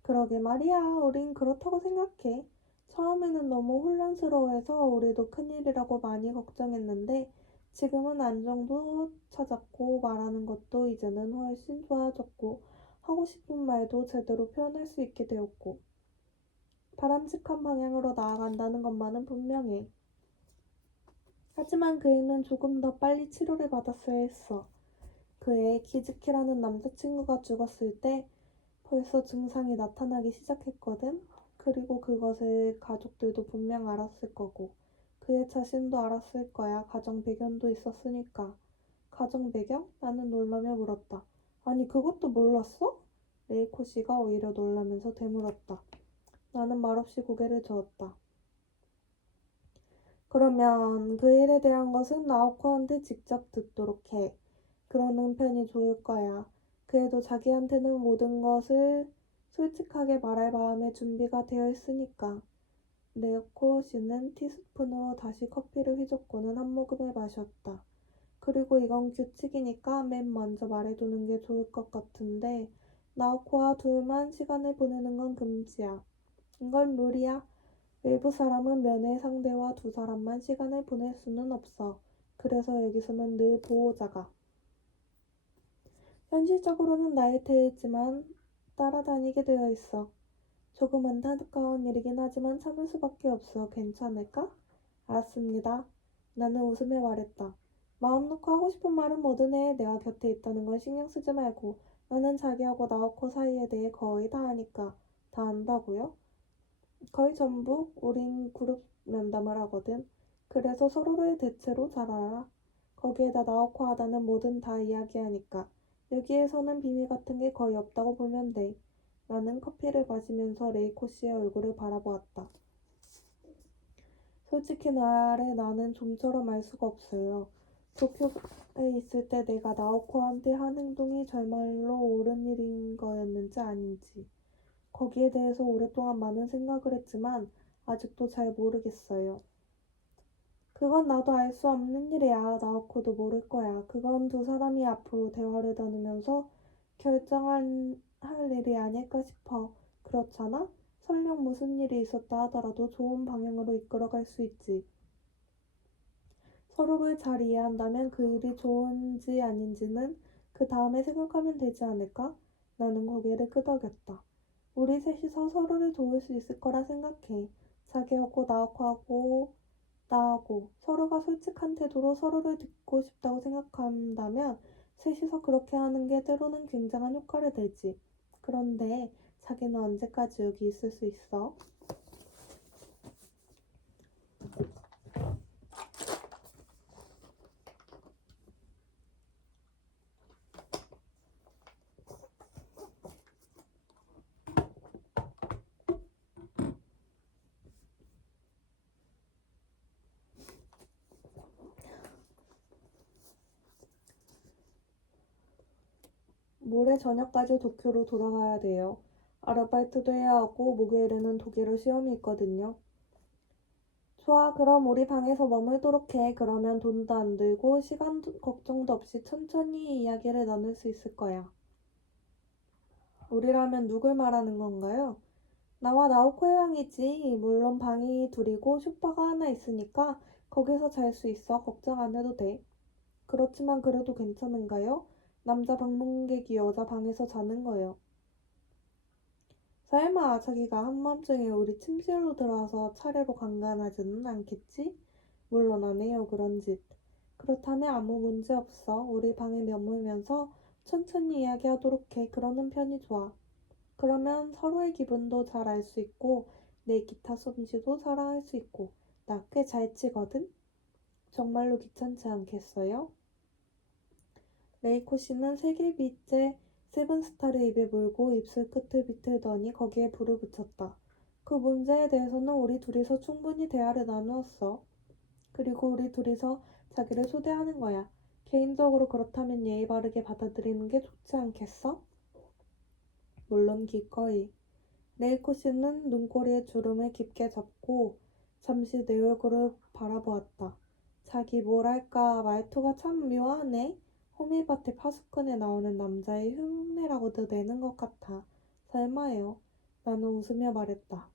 그러게 말이야. 우린 그렇다고 생각해. 처음에는 너무 혼란스러워해서 우리도 큰일이라고 많이 걱정했는데 지금은 안정도 찾았고 말하는 것도 이제는 훨씬 좋아졌고 하고 싶은 말도 제대로 표현할 수 있게 되었고 바람직한 방향으로 나아간다는 것만은 분명해. 하지만 그 애는 조금 더 빨리 치료를 받았어야 했어. 그의 키즈키라는 남자친구가 죽었을 때 벌써 증상이 나타나기 시작했거든. 그리고 그것을 가족들도 분명 알았을 거고 그의 자신도 알았을 거야. 가정 배경도 있었으니까. 가정 배경? 나는 놀라며 물었다. 아니 그것도 몰랐어? 레이코 씨가 오히려 놀라면서 되물었다. 나는 말없이 고개를 저었다. 그러면 그 일에 대한 것은 나오코한테 직접 듣도록 해. 그러는 편이 좋을 거야. 그래도 자기한테는 모든 것을 솔직하게 말할 마음의 준비가 되어 있으니까. 네오코 씨는 티스푼으로 다시 커피를 휘젓고는 한 모금을 마셨다. 그리고 이건 규칙이니까 맨 먼저 말해두는 게 좋을 것 같은데 나오코와 둘만 시간을 보내는 건 금지야. 이건 룰이야. 외부 사람은 면회 상대와 두 사람만 시간을 보낼 수는 없어. 그래서 여기서는 늘 보호자가. 현실적으로는 나의 태이지만 따라다니게 되어 있어. 조금 안타까운 일이긴 하지만 참을 수밖에 없어. 괜찮을까? 알았습니다. 나는 웃으며 말했다. 마음 놓고 하고 싶은 말은 뭐든 해. 내가 곁에 있다는 걸 신경 쓰지 말고. 나는 자기하고 나오코 사이에 대해 거의 다 아니까. 다 안다고요? 거의 전부. 우린 그룹 면담을 하거든. 그래서 서로를 대체로 잘 알아. 거기에다 나오코 하다는 뭐든 다 이야기하니까. 여기에서는 비밀 같은 게 거의 없다고 보면 돼. 나는 커피를 마시면서 레이코 씨의 얼굴을 바라보았다. 솔직히 나는 좀처럼 알 수가 없어요. 도쿄에 있을 때 내가 나오코한테 한 행동이 정말로 옳은 일인 거였는지 아닌지. 거기에 대해서 오랫동안 많은 생각을 했지만 아직도 잘 모르겠어요. 그건 나도 알 수 없는 일이야. 나오코도 모를 거야. 그건 두 사람이 앞으로 대화를 나누면서 할 일이 아닐까 싶어. 그렇잖아? 설령 무슨 일이 있었다 하더라도 좋은 방향으로 이끌어갈 수 있지. 서로를 잘 이해한다면 그 일이 좋은지 아닌지는 그 다음에 생각하면 되지 않을까? 나는 고개를 끄덕였다. 우리 셋이서 서로를 도울 수 있을 거라 생각해. 자기하고 나하고 서로가 솔직한 태도로 서로를 듣고 싶다고 생각한다면 셋이서 그렇게 하는 게 때로는 굉장한 효과를 내지. 그런데 자기는 언제까지 여기 있을 수 있어? 모레 저녁까지 도쿄로 돌아가야 돼요. 아르바이트도 해야 하고 목요일에는 독일어 시험이 있거든요. 좋아, 그럼 우리 방에서 머물도록 해. 그러면 돈도 안 들고 시간 걱정도 없이 천천히 이야기를 나눌 수 있을 거야. 우리라면 누굴 말하는 건가요? 나와 나오코 해왕이지. 물론 방이 둘이고 쇼파가 하나 있으니까 거기서 잘 수 있어. 걱정 안 해도 돼. 그렇지만 그래도 괜찮은가요? 남자 방문객이 여자 방에서 자는 거요. 설마 자기가 한밤중에 우리 침실로 들어와서 차례로 강간하지는 않겠지? 물론 안 해요, 그런 짓. 그렇다면 아무 문제 없어. 우리 방에 머물면서 천천히 이야기하도록 해. 그러는 편이 좋아. 그러면 서로의 기분도 잘 알 수 있고 내 기타 솜씨도 자랑할 수 있고 나 꽤 잘 치거든. 정말로 귀찮지 않겠어요? 레이코 씨는 세길빛의 세븐스타를 입에 물고 입술 끝을 비틀더니 거기에 불을 붙였다. 그 문제에 대해서는 우리 둘이서 충분히 대화를 나누었어. 그리고 우리 둘이서 자기를 소개하는 거야. 개인적으로 그렇다면 예의 바르게 받아들이는 게 좋지 않겠어? 물론 기꺼이. 레이코 씨는 눈꼬리에 주름을 깊게 잡고 잠시 내 얼굴을 바라보았다. 자기 뭐랄까 말투가 참 묘하네. 호밀밭에 파수꾼에 나오는 남자의 흉내라고도 내는 것 같아. 설마요. 나는 웃으며 말했다.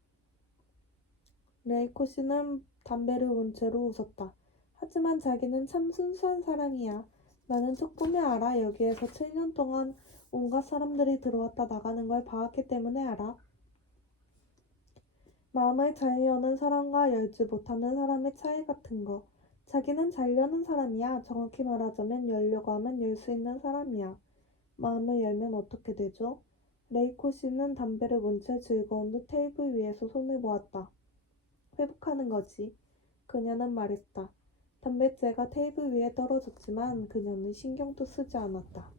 레이코 씨는 담배를 운 채로 웃었다. 하지만 자기는 참 순수한 사람이야. 나는 척 보며 알아. 여기에서 7년 동안 온갖 사람들이 들어왔다 나가는 걸 봐왔기 때문에 알아. 마음을 잘 여는 사람과 열지 못하는 사람의 차이 같은 거. 자기는 잘 여는 사람이야. 정확히 말하자면 열려고 하면 열 수 있는 사람이야. 마음을 열면 어떻게 되죠? 레이코 씨는 담배를 문 채 즐거운 듯 테이블 위에서 손을 모았다. 회복하는 거지. 그녀는 말했다. 담뱃재가 테이블 위에 떨어졌지만 그녀는 신경도 쓰지 않았다.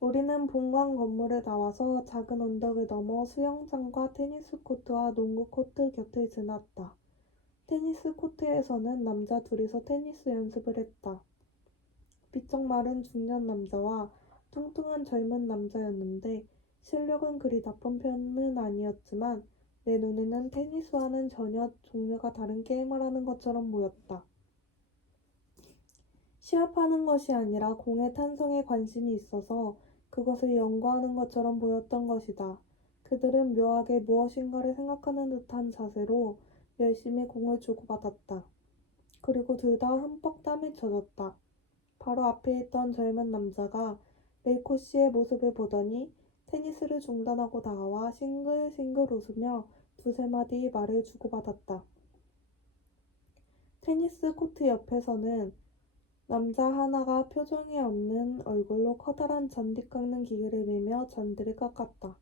우리는 본관 건물에 나와서 작은 언덕을 넘어 수영장과 테니스 코트와 농구 코트 곁을 지났다. 테니스 코트에서는 남자 둘이서 테니스 연습을 했다. 비쩍 마른 중년 남자와 뚱뚱한 젊은 남자였는데 실력은 그리 나쁜 편은 아니었지만 내 눈에는 테니스와는 전혀 종류가 다른 게임을 하는 것처럼 보였다. 시합하는 것이 아니라 공의 탄성에 관심이 있어서 그것을 연구하는 것처럼 보였던 것이다. 그들은 묘하게 무엇인가를 생각하는 듯한 자세로 열심히 공을 주고받았다. 그리고 둘 다 흠뻑 땀에 젖었다. 바로 앞에 있던 젊은 남자가 레이코 씨의 모습을 보더니 테니스를 중단하고 다가와 싱글싱글 웃으며 두세 마디 말을 주고받았다. 테니스 코트 옆에서는 남자 하나가 표정이 없는 얼굴로 커다란 잔디 깎는 기계를 밀며 잔디를 깎았다.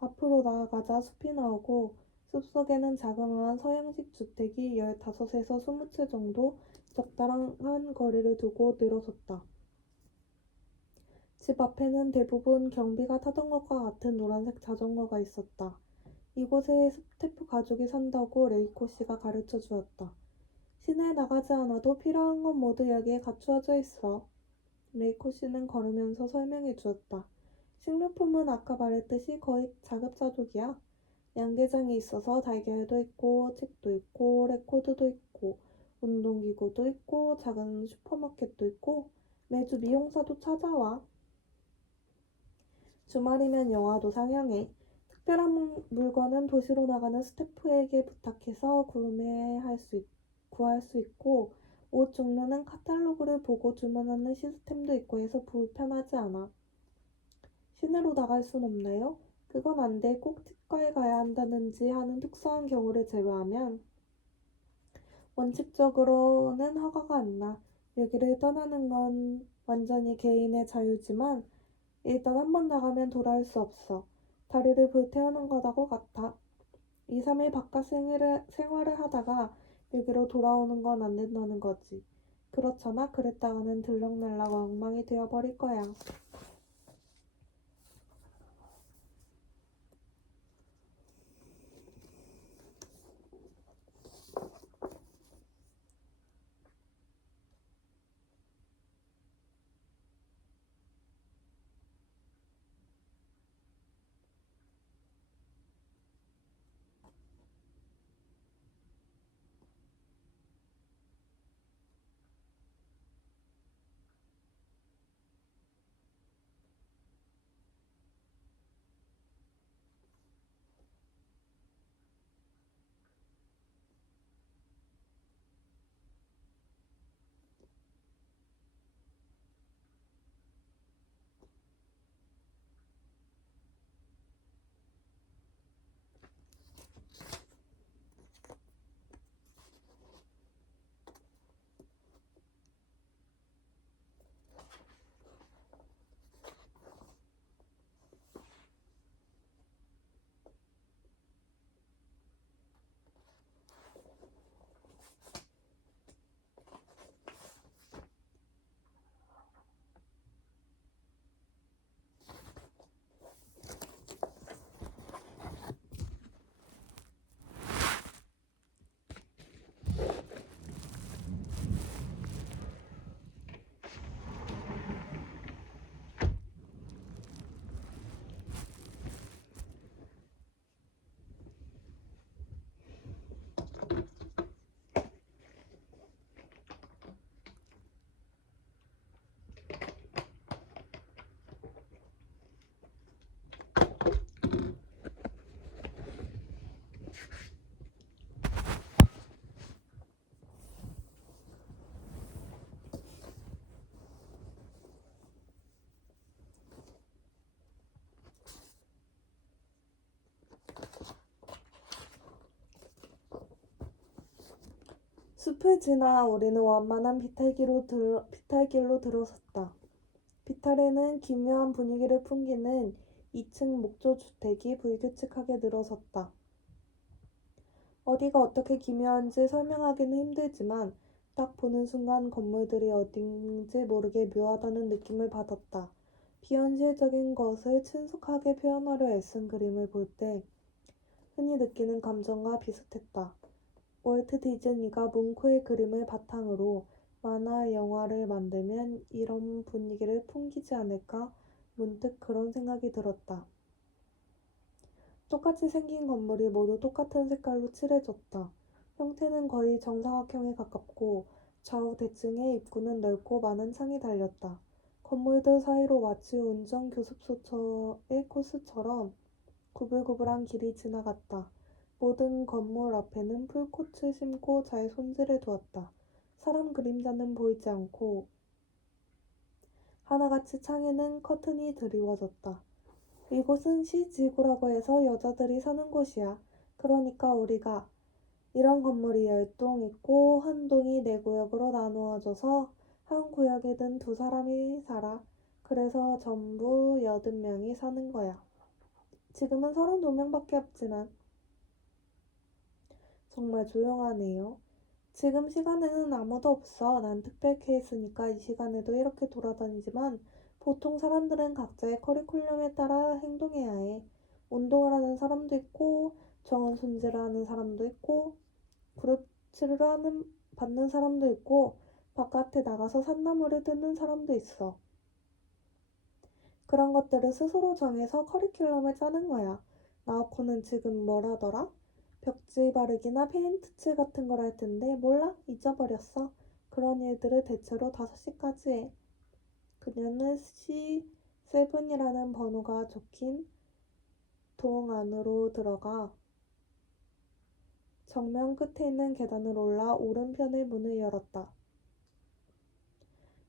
앞으로 나아가자 숲이 나오고 숲속에는 자그마한 서양식 주택이 15에서 20채 정도 적당한 거리를 두고 늘어섰다. 집 앞에는 대부분 경비가 타던 것과 같은 노란색 자전거가 있었다. 이곳에 스태프 가족이 산다고 레이코 씨가 가르쳐 주었다. 시내에 나가지 않아도 필요한 건 모두 여기에 갖추어져 있어. 레이코 씨는 걸으면서 설명해 주었다. 식료품은 아까 말했듯이 거의 자급자족이야. 양계장이 있어서 달걀도 있고 책도 있고 레코드도 있고 운동기구도 있고 작은 슈퍼마켓도 있고 매주 미용사도 찾아와. 주말이면 영화도 상영해. 특별한 물건은 도시로 나가는 스태프에게 부탁해서 구할 수 있고 옷 종류는 카탈로그를 보고 주문하는 시스템도 있고 해서 불편하지 않아. 시내로 나갈 순 없나요? 그건 안 돼. 꼭 치과에 가야 한다든지 하는 특수한 경우를 제외하면 원칙적으로는 허가가 안 나. 여기를 떠나는 건 완전히 개인의 자유지만 일단 한번 나가면 돌아올 수 없어. 다리를 불태우는 거다고 같아. 2, 3일 바깥 생활을 하다가 여기로 돌아오는 건 안 된다는 거지. 그렇잖아. 그랬다가는 들락날락 엉망이 되어버릴 거야. 숲을 지나 우리는 완만한 비탈길로 들어섰다. 비탈에는 기묘한 분위기를 풍기는 2층 목조 주택이 불규칙하게 늘어섰다. 어디가 어떻게 기묘한지 설명하기는 힘들지만 딱 보는 순간 건물들이 어딘지 모르게 묘하다는 느낌을 받았다. 비현실적인 것을 친숙하게 표현하려 애쓴 그림을 볼 때 흔히 느끼는 감정과 비슷했다. 월트 디즈니가 뭉크의 그림을 바탕으로 만화 영화를 만들면 이런 분위기를 풍기지 않을까 문득 그런 생각이 들었다. 똑같이 생긴 건물이 모두 똑같은 색깔로 칠해졌다. 형태는 거의 정사각형에 가깝고 좌우 대칭의 입구는 넓고 많은 창이 달렸다. 건물들 사이로 마치 운전교습소의 코스처럼 구불구불한 길이 지나갔다. 모든 건물 앞에는 풀꽃을 심고 잘 손질해 두었다. 사람 그림자는 보이지 않고 하나같이 창에는 커튼이 드리워졌다. 이곳은 시지구라고 해서 여자들이 사는 곳이야. 그러니까 우리가 이런 건물이 10동 있고 한 동이 4구역으로 나누어져서 한 구역에든 2사람이 살아. 그래서 전부 80명이 사는 거야. 지금은 32명밖에 없지만 정말 조용하네요. 지금 시간에는 아무도 없어. 난 특별 케이스니까 이 시간에도 이렇게 돌아다니지만 보통 사람들은 각자의 커리큘럼에 따라 행동해야 해. 운동을 하는 사람도 있고 정원 손질을 하는 사람도 있고 그룹 치료를 받는 사람도 있고 바깥에 나가서 산나물을 뜯는 사람도 있어. 그런 것들을 스스로 정해서 커리큘럼을 짜는 거야. 나오코는 지금 뭘 하더라? 벽지 바르기나 페인트 칠 같은 걸 할 텐데 몰라? 잊어버렸어. 그런 일들을 대체로 5시까지 해. 그녀는 C7이라는 번호가 적힌 동 안으로 들어가 정면 끝에 있는 계단을 올라 오른편의 문을 열었다.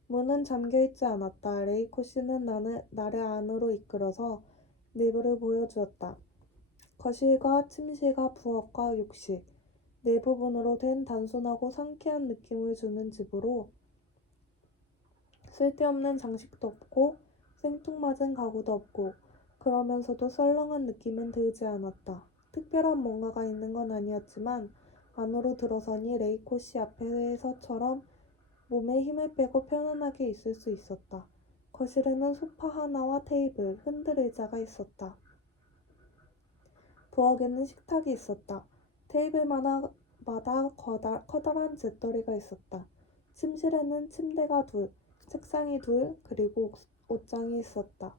문은 잠겨있지 않았다. 레이코 씨는 나를 안으로 이끌어서 내부를 보여주었다. 거실과 침실과 부엌과 욕실, 네 부분으로 된 단순하고 상쾌한 느낌을 주는 집으로 쓸데없는 장식도 없고 생뚱맞은 가구도 없고 그러면서도 썰렁한 느낌은 들지 않았다. 특별한 뭔가가 있는 건 아니었지만 안으로 들어서니 레이코 씨 앞에서처럼 몸에 힘을 빼고 편안하게 있을 수 있었다. 거실에는 소파 하나와 테이블, 흔들 의자가 있었다. 부엌에는 식탁이 있었다. 테이블마다 커다란 재떨이가 있었다. 침실에는 침대가 둘, 책상이 둘, 그리고 옷장이 있었다.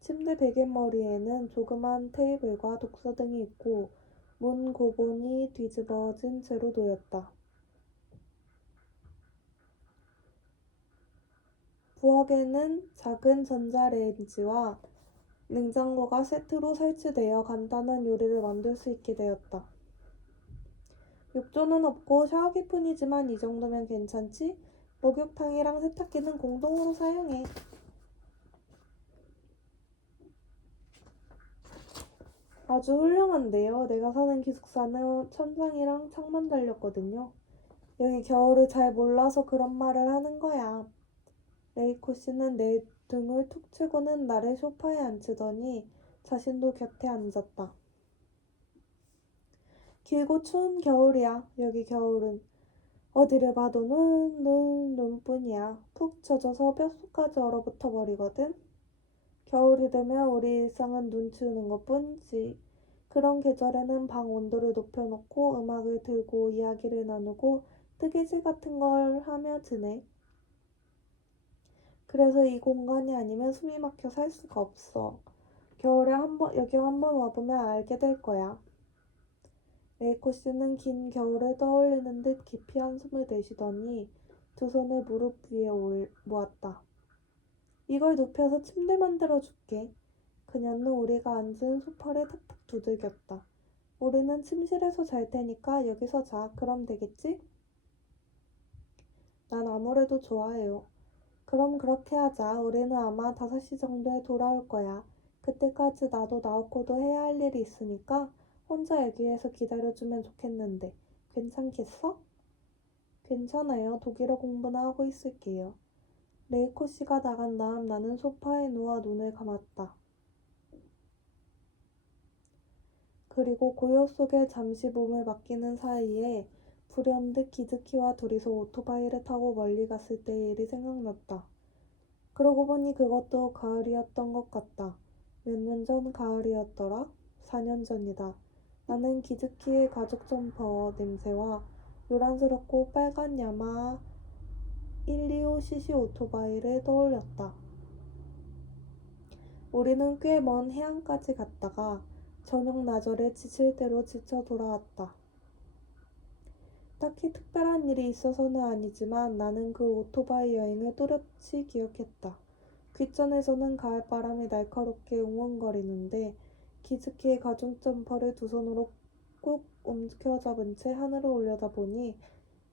침대 베갯머리에는 조그만 테이블과 독서등이 있고 문 고본이 뒤집어진 채로 놓였다. 부엌에는 작은 전자레인지와 냉장고가 세트로 설치되어 간단한 요리를 만들 수 있게 되었다. 욕조는 없고 샤워기 뿐이지만 이 정도면 괜찮지? 목욕탕이랑 세탁기는 공동으로 사용해. 아주 훌륭한데요. 내가 사는 기숙사는 천장이랑 창만 달렸거든요. 여기 겨울을 잘 몰라서 그런 말을 하는 거야. 레이코 씨는 내 등을 툭 치고는 나를 소파에 앉히더니 자신도 곁에 앉았다. 길고 추운 겨울이야. 여기 겨울은. 어디를 봐도 눈뿐이야. 푹 젖어서 뼛속까지 얼어붙어 버리거든. 겨울이 되면 우리 일상은 눈 치우는 것뿐이지. 그런 계절에는 방 온도를 높여놓고 음악을 틀고 이야기를 나누고 뜨개질 같은 걸 하며 지내. 그래서 이 공간이 아니면 숨이 막혀 살 수가 없어. 겨울에 여기 한번 와보면 알게 될 거야. 에이코 씨는 긴 겨울을 떠올리는 듯 깊이 한숨을 내쉬더니 두 손을 무릎 위에 모았다. 이걸 눕혀서 침대 만들어 줄게. 그녀는 우리가 앉은 소파를 탁탁 두들겼다. 우리는 침실에서 잘 테니까 여기서 자. 그럼 되겠지? 난 아무래도 좋아해요. 그럼 그렇게 하자. 우리는 아마 5시 정도에 돌아올 거야. 그때까지 나도 나오코도 해야 할 일이 있으니까 혼자 여기에서 기다려주면 좋겠는데. 괜찮겠어? 괜찮아요. 독일어 공부나 하고 있을게요. 레이코 씨가 나간 다음 나는 소파에 누워 눈을 감았다. 그리고 고요 속에 잠시 몸을 맡기는 사이에 불현듯 기즈키와 둘이서 오토바이를 타고 멀리 갔을 때의 일이 생각났다. 그러고 보니 그것도 가을이었던 것 같다. 몇 년 전 가을이었더라? 4년 전이다. 나는 기즈키의 가죽 점퍼 냄새와 요란스럽고 빨간 야마 125cc 오토바이를 떠올렸다. 우리는 꽤 먼 해안까지 갔다가 저녁 나절에 지칠 대로 지쳐 돌아왔다. 딱히 특별한 일이 있어서는 아니지만 나는 그 오토바이 여행을 또렷이 기억했다. 귓전에서는 가을바람이 날카롭게 웅웅거리는데 기즈키의 가죽 점퍼를 두 손으로 꾹 움켜잡은 채 하늘을 올려다보니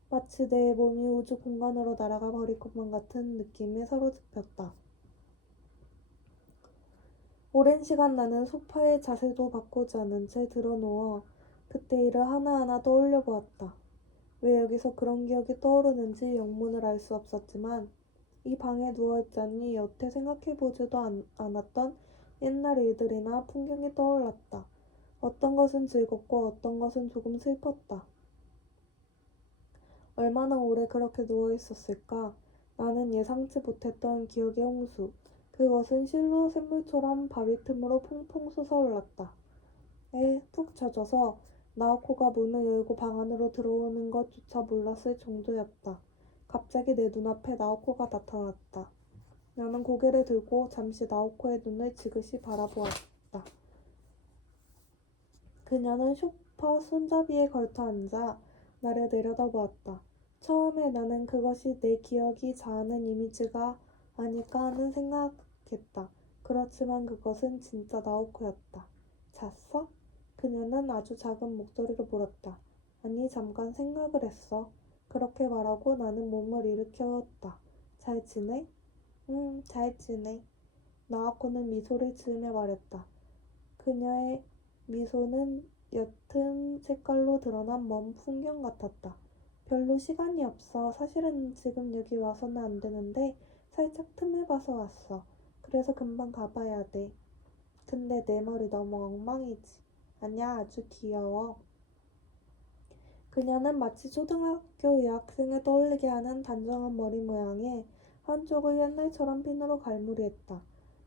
마치 내 몸이 우주 공간으로 날아가 버릴 것만 같은 느낌에 사로잡혔다. 오랜 시간 나는 소파에 자세도 바꾸지 않은 채 드러누워 그때 일을 하나하나 떠올려 보았다. 왜 여기서 그런 기억이 떠오르는지 영문을 알 수 없었지만 이 방에 누워있자니 여태 생각해보지도 않았던 옛날 일들이나 풍경이 떠올랐다. 어떤 것은 즐겁고 어떤 것은 조금 슬펐다. 얼마나 오래 그렇게 누워있었을까? 나는 예상치 못했던 기억의 홍수. 그것은 실로 샘물처럼 바위 틈으로 퐁퐁 솟아올랐다. 푹 젖어서 나오코가 문을 열고 방 안으로 들어오는 것조차 몰랐을 정도였다. 갑자기 내 눈앞에 나오코가 나타났다. 나는 고개를 들고 잠시 나오코의 눈을 지그시 바라보았다. 그녀는 소파 손잡이에 걸터 앉아 나를 내려다보았다. 처음에 나는 그것이 내 기억이 자아낸 이미지가 아닐까 하는 생각했다. 그렇지만 그것은 진짜 나오코였다. 잤어? 그녀는 아주 작은 목소리로 물었다. 아니, 잠깐 생각을 했어. 그렇게 말하고 나는 몸을 일으켰다. 잘 지내? 응, 잘 지내. 나와코는 미소를 지으며 말했다. 그녀의 미소는 옅은 색깔로 드러난 먼 풍경 같았다. 별로 시간이 없어. 사실은 지금 여기 와서는 안 되는데 살짝 틈을 봐서 왔어. 그래서 금방 가봐야 돼. 근데 내 머리 너무 엉망이지. 아니야, 아주 귀여워. 그녀는 마치 초등학교 여학생을 떠올리게 하는 단정한 머리 모양에 한쪽을 옛날처럼 핀으로 갈무리했다.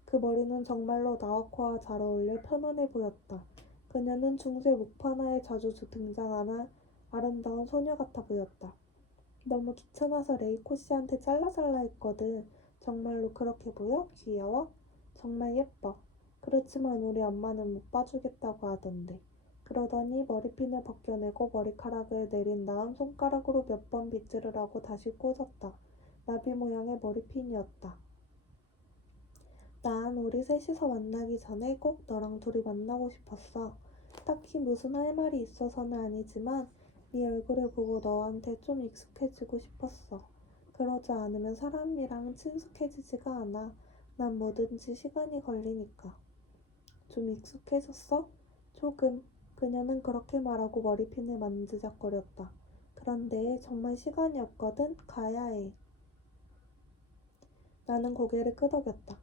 그 머리는 정말로 나와코와 잘 어울려 편안해 보였다. 그녀는 중세 목판화에 자주 등장하는 아름다운 소녀 같아 보였다. 너무 귀찮아서 레이코 씨한테 잘라달라 했거든. 정말로 그렇게 보여? 귀여워? 정말 예뻐. 그렇지만 우리 엄마는 못 봐주겠다고 하던데. 그러더니 머리핀을 벗겨내고 머리카락을 내린 다음 손가락으로 몇 번 빗질을 하고 다시 꽂았다. 나비 모양의 머리핀이었다. 난 우리 셋이서 만나기 전에 꼭 너랑 둘이 만나고 싶었어. 딱히 무슨 할 말이 있어서는 아니지만 네 얼굴을 보고 너한테 좀 익숙해지고 싶었어. 그러지 않으면 사람이랑 친숙해지지가 않아. 난 뭐든지 시간이 걸리니까. 좀 익숙해졌어? 조금. 그녀는 그렇게 말하고 머리핀을 만지작거렸다. 그런데 정말 시간이 없거든. 가야 해. 나는 고개를 끄덕였다.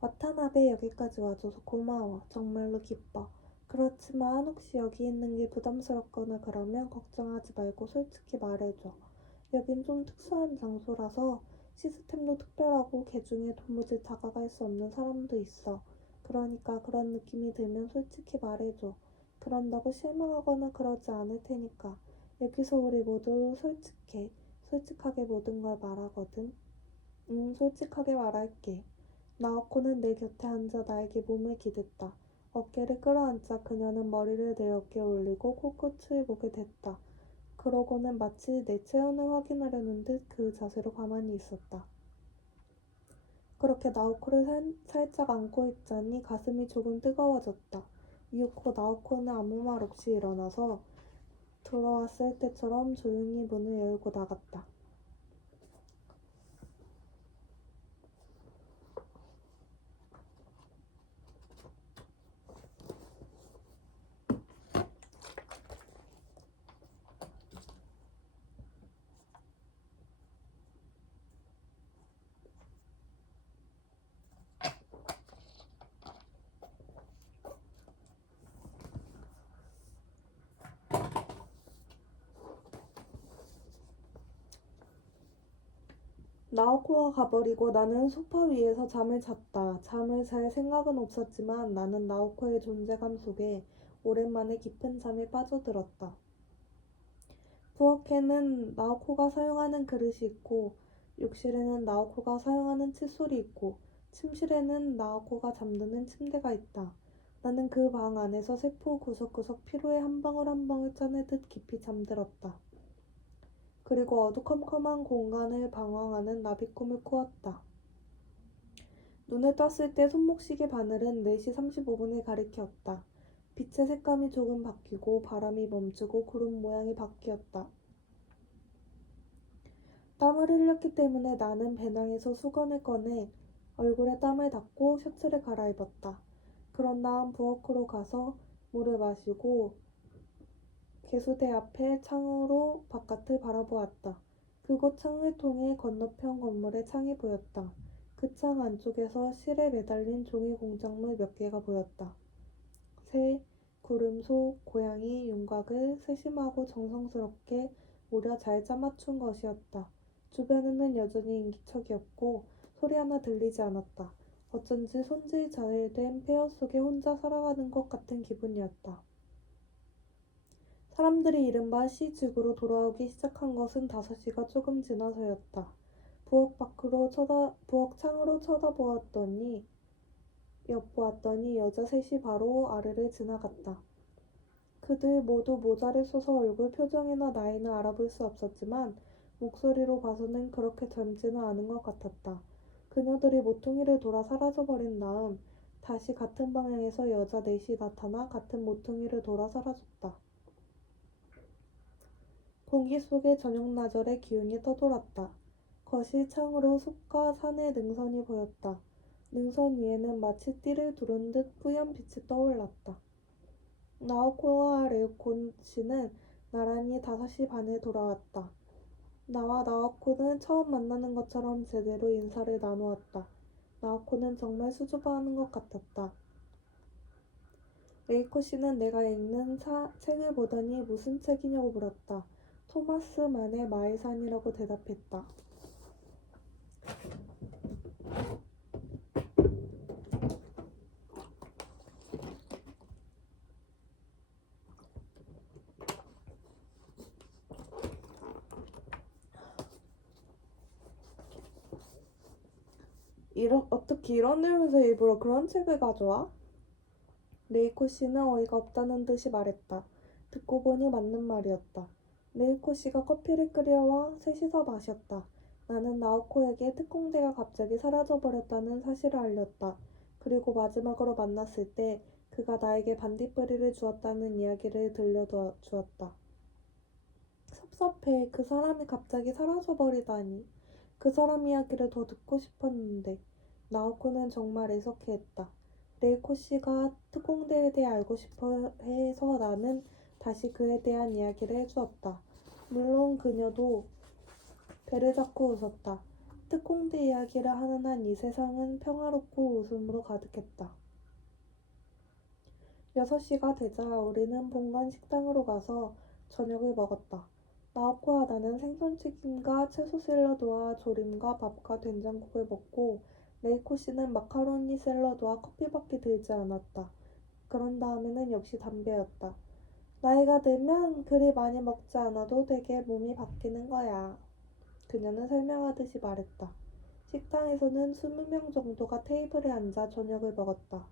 와타나베 여기까지 와줘서 고마워. 정말로 기뻐. 그렇지만 혹시 여기 있는 게 부담스럽거나 그러면 걱정하지 말고 솔직히 말해줘. 여긴 좀 특수한 장소라서 시스템도 특별하고 개중에 도무지 다가갈 수 없는 사람도 있어. 그러니까 그런 느낌이 들면 솔직히 말해줘. 그런다고 실망하거나 그러지 않을 테니까. 여기서 우리 모두 솔직해. 솔직하게 모든 걸 말하거든. 솔직하게 말할게. 나오코는 내 곁에 앉아 나에게 몸을 기댔다. 어깨를 끌어안자 그녀는 머리를 내 어깨에 올리고 코끝을 보게 됐다. 그러고는 마치 내 체온을 확인하려는 듯 그 자세로 가만히 있었다. 그렇게 나오코를 살짝 안고 있자니 가슴이 조금 뜨거워졌다. 이윽고 나오코는 아무 말 없이 일어나서 들어왔을 때처럼 조용히 문을 열고 나갔다. 나오코가 가버리고 나는 소파 위에서 잠을 잤다. 잠을 잘 생각은 없었지만 나는 나오코의 존재감 속에 오랜만에 깊은 잠에 빠져들었다. 부엌에는 나오코가 사용하는 그릇이 있고, 욕실에는 나오코가 사용하는 칫솔이 있고, 침실에는 나오코가 잠드는 침대가 있다. 나는 그 방 안에서 세포 구석구석 피로에 한 방울 한 방울 짜내듯 깊이 잠들었다. 그리고 어두컴컴한 공간을 방황하는 나비꿈을 꾸었다. 눈을 떴을 때 손목시계 바늘은 4시 35분을 가리켰다. 빛의 색감이 조금 바뀌고 바람이 멈추고 구름 모양이 바뀌었다. 땀을 흘렸기 때문에 나는 배낭에서 수건을 꺼내 얼굴에 땀을 닦고 셔츠를 갈아입었다. 그런 다음 부엌으로 가서 물을 마시고 개수대 앞에 창으로 바깥을 바라보았다. 그곳 창을 통해 건너편 건물의 창이 보였다. 그 창 안쪽에서 실에 매달린 종이 공작물 몇 개가 보였다. 새, 구름소, 고양이, 윤곽을 세심하고 정성스럽게 오려 잘 짜맞춘 것이었다. 주변에는 여전히 인기척이었고 소리 하나 들리지 않았다. 어쩐지 손질 잘 된 폐허 속에 혼자 살아가는 것 같은 기분이었다. 사람들이 이른바 시집으로 돌아오기 시작한 것은 5시가 조금 지나서였다. 부엌 창으로 엿보았더니 여자 셋이 바로 아래를 지나갔다. 그들 모두 모자를 써서 얼굴 표정이나 나이는 알아볼 수 없었지만 목소리로 봐서는 그렇게 젊지는 않은 것 같았다. 그녀들이 모퉁이를 돌아 사라져버린 다음 다시 같은 방향에서 여자 넷이 나타나 같은 모퉁이를 돌아 사라졌다. 공기 속에 저녁나절의 기운이 떠돌았다. 거실 창으로 숲과 산의 능선이 보였다. 능선 위에는 마치 띠를 두른 듯 뿌연 빛이 떠올랐다. 나오코와 레오콘 씨는 나란히 5시 반에 돌아왔다. 나와 나오코는 처음 만나는 것처럼 제대로 인사를 나누었다. 나오코는 정말 수줍어하는 것 같았다. 레이코 씨는 내가 읽는 책을 보더니 무슨 책이냐고 물었다. 토마스 만의 마을산이라고 대답했다. 어떻게 이런 내용에서 일부러 그런 책을 가져와? 레이코 씨는 어이가 없다는 듯이 말했다. 듣고 보니 맞는 말이었다. 레이코 씨가 커피를 끓여와 셋이서 마셨다. 나는 나오코에게 특공대가 갑자기 사라져버렸다는 사실을 알렸다. 그리고 마지막으로 만났을 때 그가 나에게 반딧불이를 주었다는 이야기를 들려주었다. 섭섭해. 그 사람이 갑자기 사라져버리다니. 그 사람 이야기를 더 듣고 싶었는데. 나오코는 정말 애석해했다. 레이코 씨가 특공대에 대해 알고 싶어 해서 나는 다시 그에 대한 이야기를 해주었다. 물론 그녀도 배를 잡고 웃었다. 특공대 이야기를 하는 한 이 세상은 평화롭고 웃음으로 가득했다. 6시가 되자 우리는 본관 식당으로 가서 저녁을 먹었다. 나오코와 나는 생선튀김과 채소 샐러드와 조림과 밥과 된장국을 먹고 레이코 씨는 마카로니 샐러드와 커피밖에 들지 않았다. 그런 다음에는 역시 담배였다. 나이가 들면 그리 많이 먹지 않아도 되게 몸이 바뀌는 거야. 그녀는 설명하듯이 말했다. 식당에서는 20명 정도가 테이블에 앉아 저녁을 먹었다.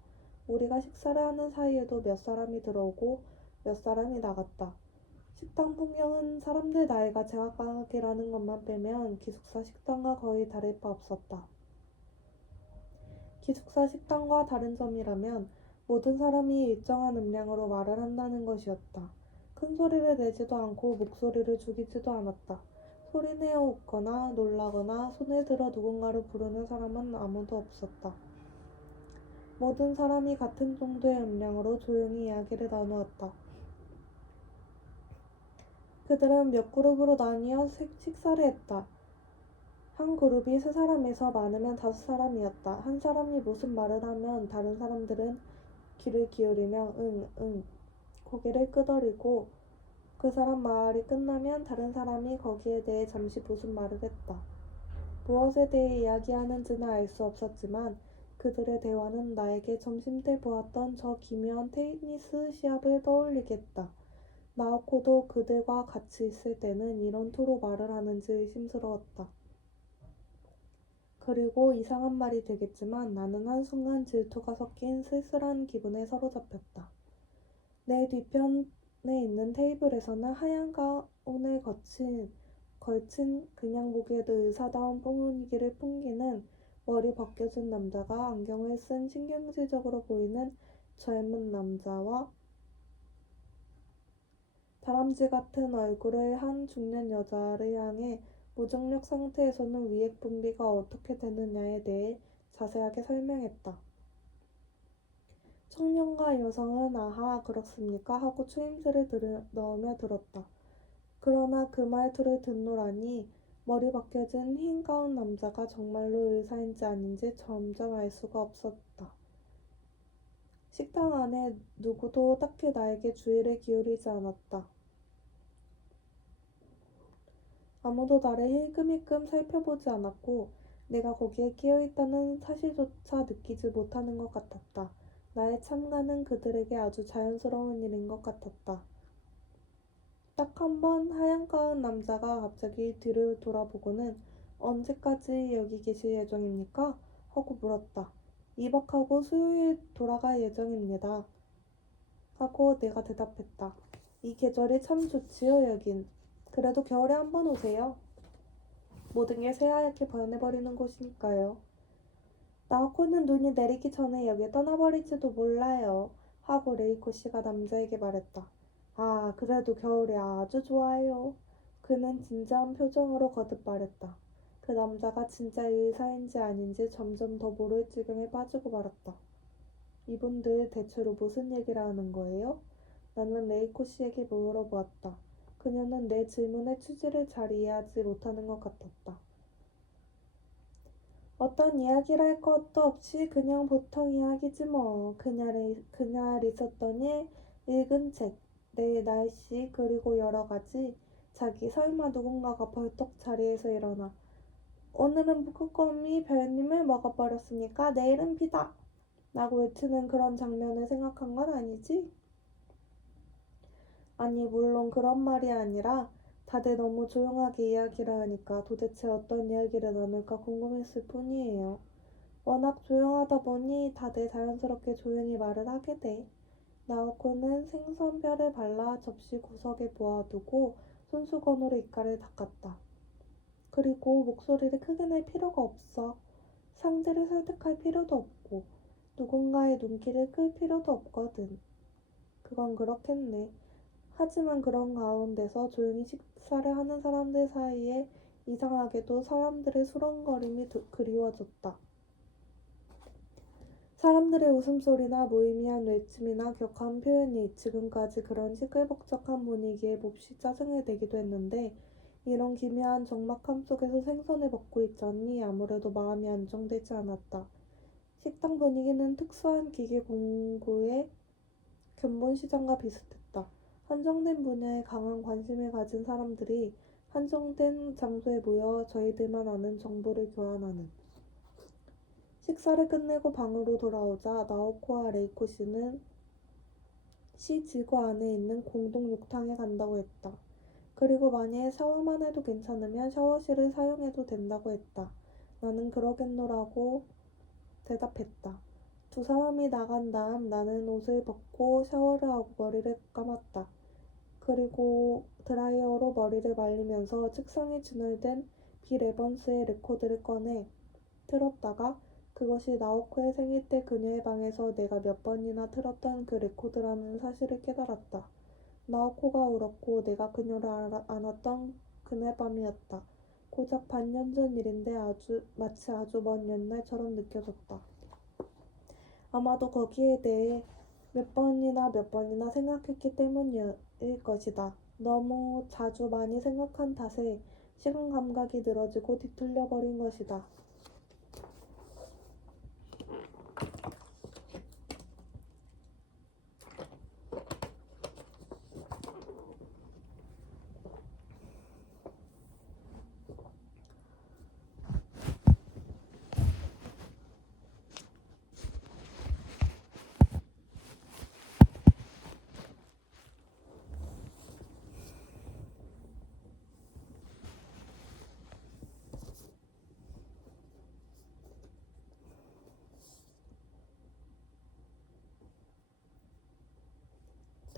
우리가 식사를 하는 사이에도 몇 사람이 들어오고 몇 사람이 나갔다. 식당 풍경은 사람들 나이가 제각각이라는 것만 빼면 기숙사 식당과 거의 다를 바 없었다. 기숙사 식당과 다른 점이라면 모든 사람이 일정한 음량으로 말을 한다는 것이었다. 큰 소리를 내지도 않고 목소리를 죽이지도 않았다. 소리내어 웃거나 놀라거나 손을 들어 누군가를 부르는 사람은 아무도 없었다. 모든 사람이 같은 정도의 음량으로 조용히 이야기를 나누었다. 그들은 몇 그룹으로 나뉘어 식사를 했다. 한 그룹이 3사람에서 많으면 5사람이었다. 한 사람이 무슨 말을 하면 다른 사람들은 귀를 기울이며 응, 응, 고개를 끄덕이고 그 사람 말이 끝나면 다른 사람이 거기에 대해 잠시 무슨 말을 했다. 무엇에 대해 이야기하는지는 알 수 없었지만 그들의 대화는 나에게 점심 때 보았던 저 기묘한 테니스 시합을 떠올리게 했다. 나오코도 그들과 같이 있을 때는 이런 투로 말을 하는지 의심스러웠다. 그리고 이상한 말이 되겠지만 나는 한순간 질투가 섞인 쓸쓸한 기분에 사로잡혔다. 내 뒤편에 있는 테이블에서는 하얀 가운을 걸친 그냥 보기에도 의사다운 분위기를 풍기는 머리 벗겨진 남자가 안경을 쓴 신경질적으로 보이는 젊은 남자와 다람쥐 같은 얼굴의 한 중년 여자를 향해 무중력 상태에서는 위액 분비가 어떻게 되느냐에 대해 자세하게 설명했다. 청년과 여성은 아하 그렇습니까 하고 추임새를 넣으며 들었다. 그러나 그 말투를 듣노라니 머리 벗겨진 흰 가운 남자가 정말로 의사인지 아닌지 점점 알 수가 없었다. 식당 안에 누구도 딱히 나에게 주의를 기울이지 않았다. 아무도 나를 힐끔힐끔 살펴보지 않았고 내가 거기에 끼어있다는 사실조차 느끼지 못하는 것 같았다. 나의 참가는 그들에게 아주 자연스러운 일인 것 같았다. 딱 한 번 하얀 가운 남자가 갑자기 뒤를 돌아보고는 언제까지 여기 계실 예정입니까? 하고 물었다. 2박하고 수요일 돌아갈 예정입니다. 하고 내가 대답했다. 이 계절이 참 좋지요 여긴. 그래도 겨울에 한번 오세요. 모든 게 새하얗게 변해버리는 곳이니까요. 나오코는 눈이 내리기 전에 여길 떠나버릴지도 몰라요. 하고 레이코 씨가 남자에게 말했다. 아, 그래도 겨울이 아주 좋아요. 그는 진지한 표정으로 거듭 말했다. 그 남자가 진짜 의사인지 아닌지 점점 더 모를 지경에 빠지고 말았다. 이분들 대체로 무슨 얘기를 하는 거예요? 나는 레이코 씨에게 물어보았다. 그녀는 내 질문의 취지를 잘 이해하지 못하는 것 같았다. 어떤 이야기를 할 것도 없이 그냥 보통 이야기지 뭐. 그날 있었던 일, 읽은 책, 내일 날씨, 그리고 여러 가지. 자기 설마 누군가가 벌떡 자리에서 일어나. 오늘은 북극곰이 별님을 먹어버렸으니까 내일은 비다. 라고 외치는 그런 장면을 생각한 건 아니지? 아니, 물론 그런 말이 아니라 다들 너무 조용하게 이야기를 하니까 도대체 어떤 이야기를 나눌까 궁금했을 뿐이에요. 워낙 조용하다 보니 다들 자연스럽게 조용히 말을 하게 돼. 나오코는 생선뼈를 발라 접시 구석에 모아두고 손수건으로 입가를 닦았다. 그리고 목소리를 크게 낼 필요가 없어. 상대를 설득할 필요도 없고 누군가의 눈길을 끌 필요도 없거든. 그건 그렇겠네. 하지만 그런 가운데서 조용히 식사를 하는 사람들 사이에 이상하게도 사람들의 수렁거림이 그리워졌다. 사람들의 웃음소리나 무의미한 외침이나 격한 표현이 지금까지 그런 시끌벅적한 분위기에 몹시 짜증을 내기도 했는데 이런 기묘한 적막함 속에서 생선을 먹고 있자니 아무래도 마음이 안정되지 않았다. 식당 분위기는 특수한 기계 공구의 근본 시장과 비슷했다. 한정된 분야에 강한 관심을 가진 사람들이 한정된 장소에 모여 저희들만 아는 정보를 교환하는. 식사를 끝내고 방으로 돌아오자 나오코와 레이코 씨는 시 지구 안에 있는 공동 욕탕에 간다고 했다. 그리고 만일 샤워만 해도 괜찮으면 샤워실을 사용해도 된다고 했다. 나는 그러겠노라고 대답했다. 두 사람이 나간 다음 나는 옷을 벗고 샤워를 하고 머리를 감았다. 그리고 드라이어로 머리를 말리면서 책상에 진열된 빌 에번스의 레코드를 꺼내 틀었다가 그것이 나오코의 생일 때 그녀의 방에서 내가 몇 번이나 틀었던 그 레코드라는 사실을 깨달았다. 나오코가 울었고 내가 그녀를 안았던 그날 밤이었다. 고작 반년 전 일인데 마치 아주 먼 옛날처럼 느껴졌다. 아마도 거기에 대해 몇 번이나 생각했기 때문일 것이다. 너무 자주 많이 생각한 탓에 시간 감각이 늘어지고 뒤틀려 버린 것이다.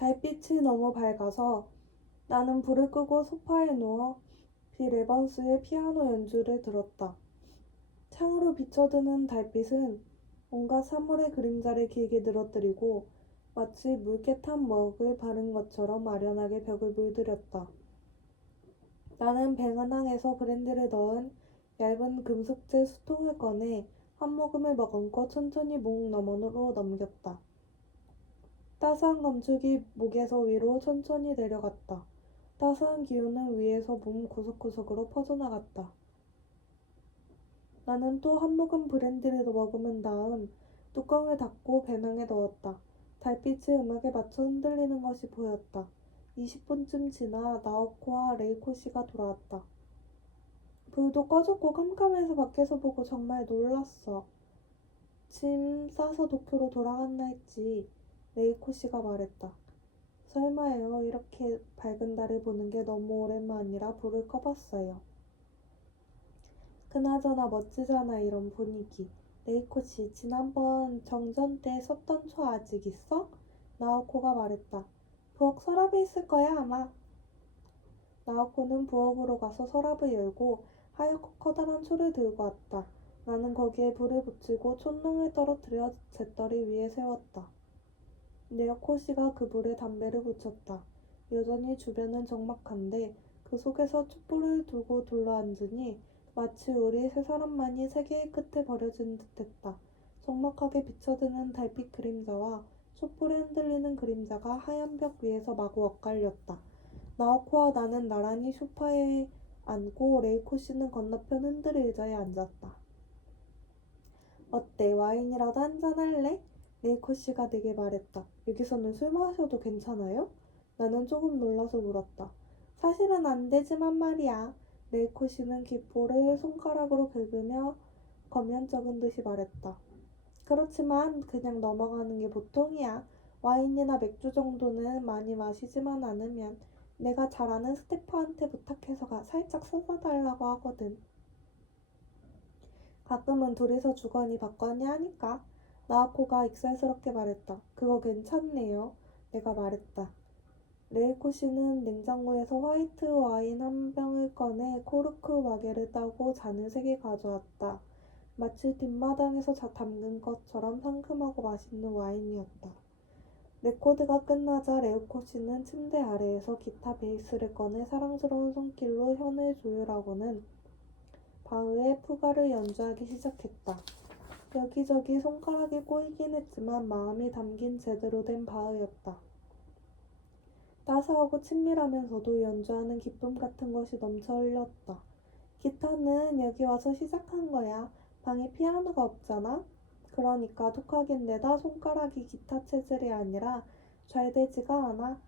달빛이 너무 밝아서 나는 불을 끄고 소파에 누워 빌 에반스의 피아노 연주를 들었다. 창으로 비쳐드는 달빛은 온갖 사물의 그림자를 길게 늘어뜨리고 마치 묽게 탄 먹을 바른 것처럼 아련하게 벽을 물들였다. 나는 뱅은항에서 브랜디를 넣은 얇은 금속재 수통을 꺼내 한 모금을 머금고 천천히 목 너머로 넘겼다. 따스한 감촉이 목에서 위로 천천히 내려갔다. 따스한 기운은 위에서 몸 구석구석으로 퍼져나갔다. 나는 또 한 모금 브랜디를 머금은 다음 뚜껑을 닫고 배낭에 넣었다. 달빛이 음악에 맞춰 흔들리는 것이 보였다. 20분쯤 지나 나오코와 레이코 씨가 돌아왔다. 불도 꺼졌고 깜깜해서 밖에서 보고 정말 놀랐어. 짐 싸서 도쿄로 돌아갔나 했지. 레이코 씨가 말했다. 설마요. 이렇게 밝은 달을 보는 게 너무 오랜만이라 불을 꺼봤어요. 그나저나 멋지잖아 이런 분위기. 레이코 씨, 지난번 정전 때 썼던 초 아직 있어? 나오코가 말했다. 부엌 서랍에 있을 거야 아마. 나오코는 부엌으로 가서 서랍을 열고 하얗고 커다란 초를 들고 왔다. 나는 거기에 불을 붙이고 촛농을 떨어뜨려 잿더리 위에 세웠다. 네오코 씨가 그 불에 담배를 붙였다. 여전히 주변은 적막한데 그 속에서 촛불을 두고 둘러앉으니 마치 우리 세 사람만이 세계의 끝에 버려진 듯했다. 적막하게 비쳐드는 달빛 그림자와 촛불에 흔들리는 그림자가 하얀 벽 위에서 마구 엇갈렸다. 나오코와 나는 나란히 소파에 앉고 레이코 씨는 건너편 흔들 의자에 앉았다. 어때? 와인이라도 한잔할래? 레이코 씨가 내게 말했다. 여기서는 술 마셔도 괜찮아요? 나는 조금 놀라서 물었다. 사실은 안 되지만 말이야. 레이코 씨는 귓볼을 손가락으로 긁으며 검연 적은 듯이 말했다. 그렇지만 그냥 넘어가는 게 보통이야. 와인이나 맥주 정도는 많이 마시지만 않으면 내가 잘 아는 스태프한테 부탁해서 살짝 쏟아 달라고 하거든. 가끔은 둘이서 주거니 받거니 하니까. 나오코가 익살스럽게 말했다. 그거 괜찮네요. 내가 말했다. 레이코 씨는 냉장고에서 화이트 와인 한 병을 꺼내 코르크 와게를 따고 잔을 3개 가져왔다. 마치 뒷마당에서 담근 것처럼 상큼하고 맛있는 와인이었다. 레코드가 끝나자 레오코 씨는 침대 아래에서 기타 베이스를 꺼내 사랑스러운 손길로 현을 조율하고는 바흐의 푸가를 연주하기 시작했다. 여기저기 손가락이 꼬이긴 했지만 마음이 담긴 제대로 된 바흐였다. 따스하고 친밀하면서도 연주하는 기쁨 같은 것이 넘쳐 흘렀다. 기타는 여기 와서 시작한 거야. 방에 피아노가 없잖아? 그러니까 독하긴데다 손가락이 기타 체질이 아니라 잘 되지가 않아.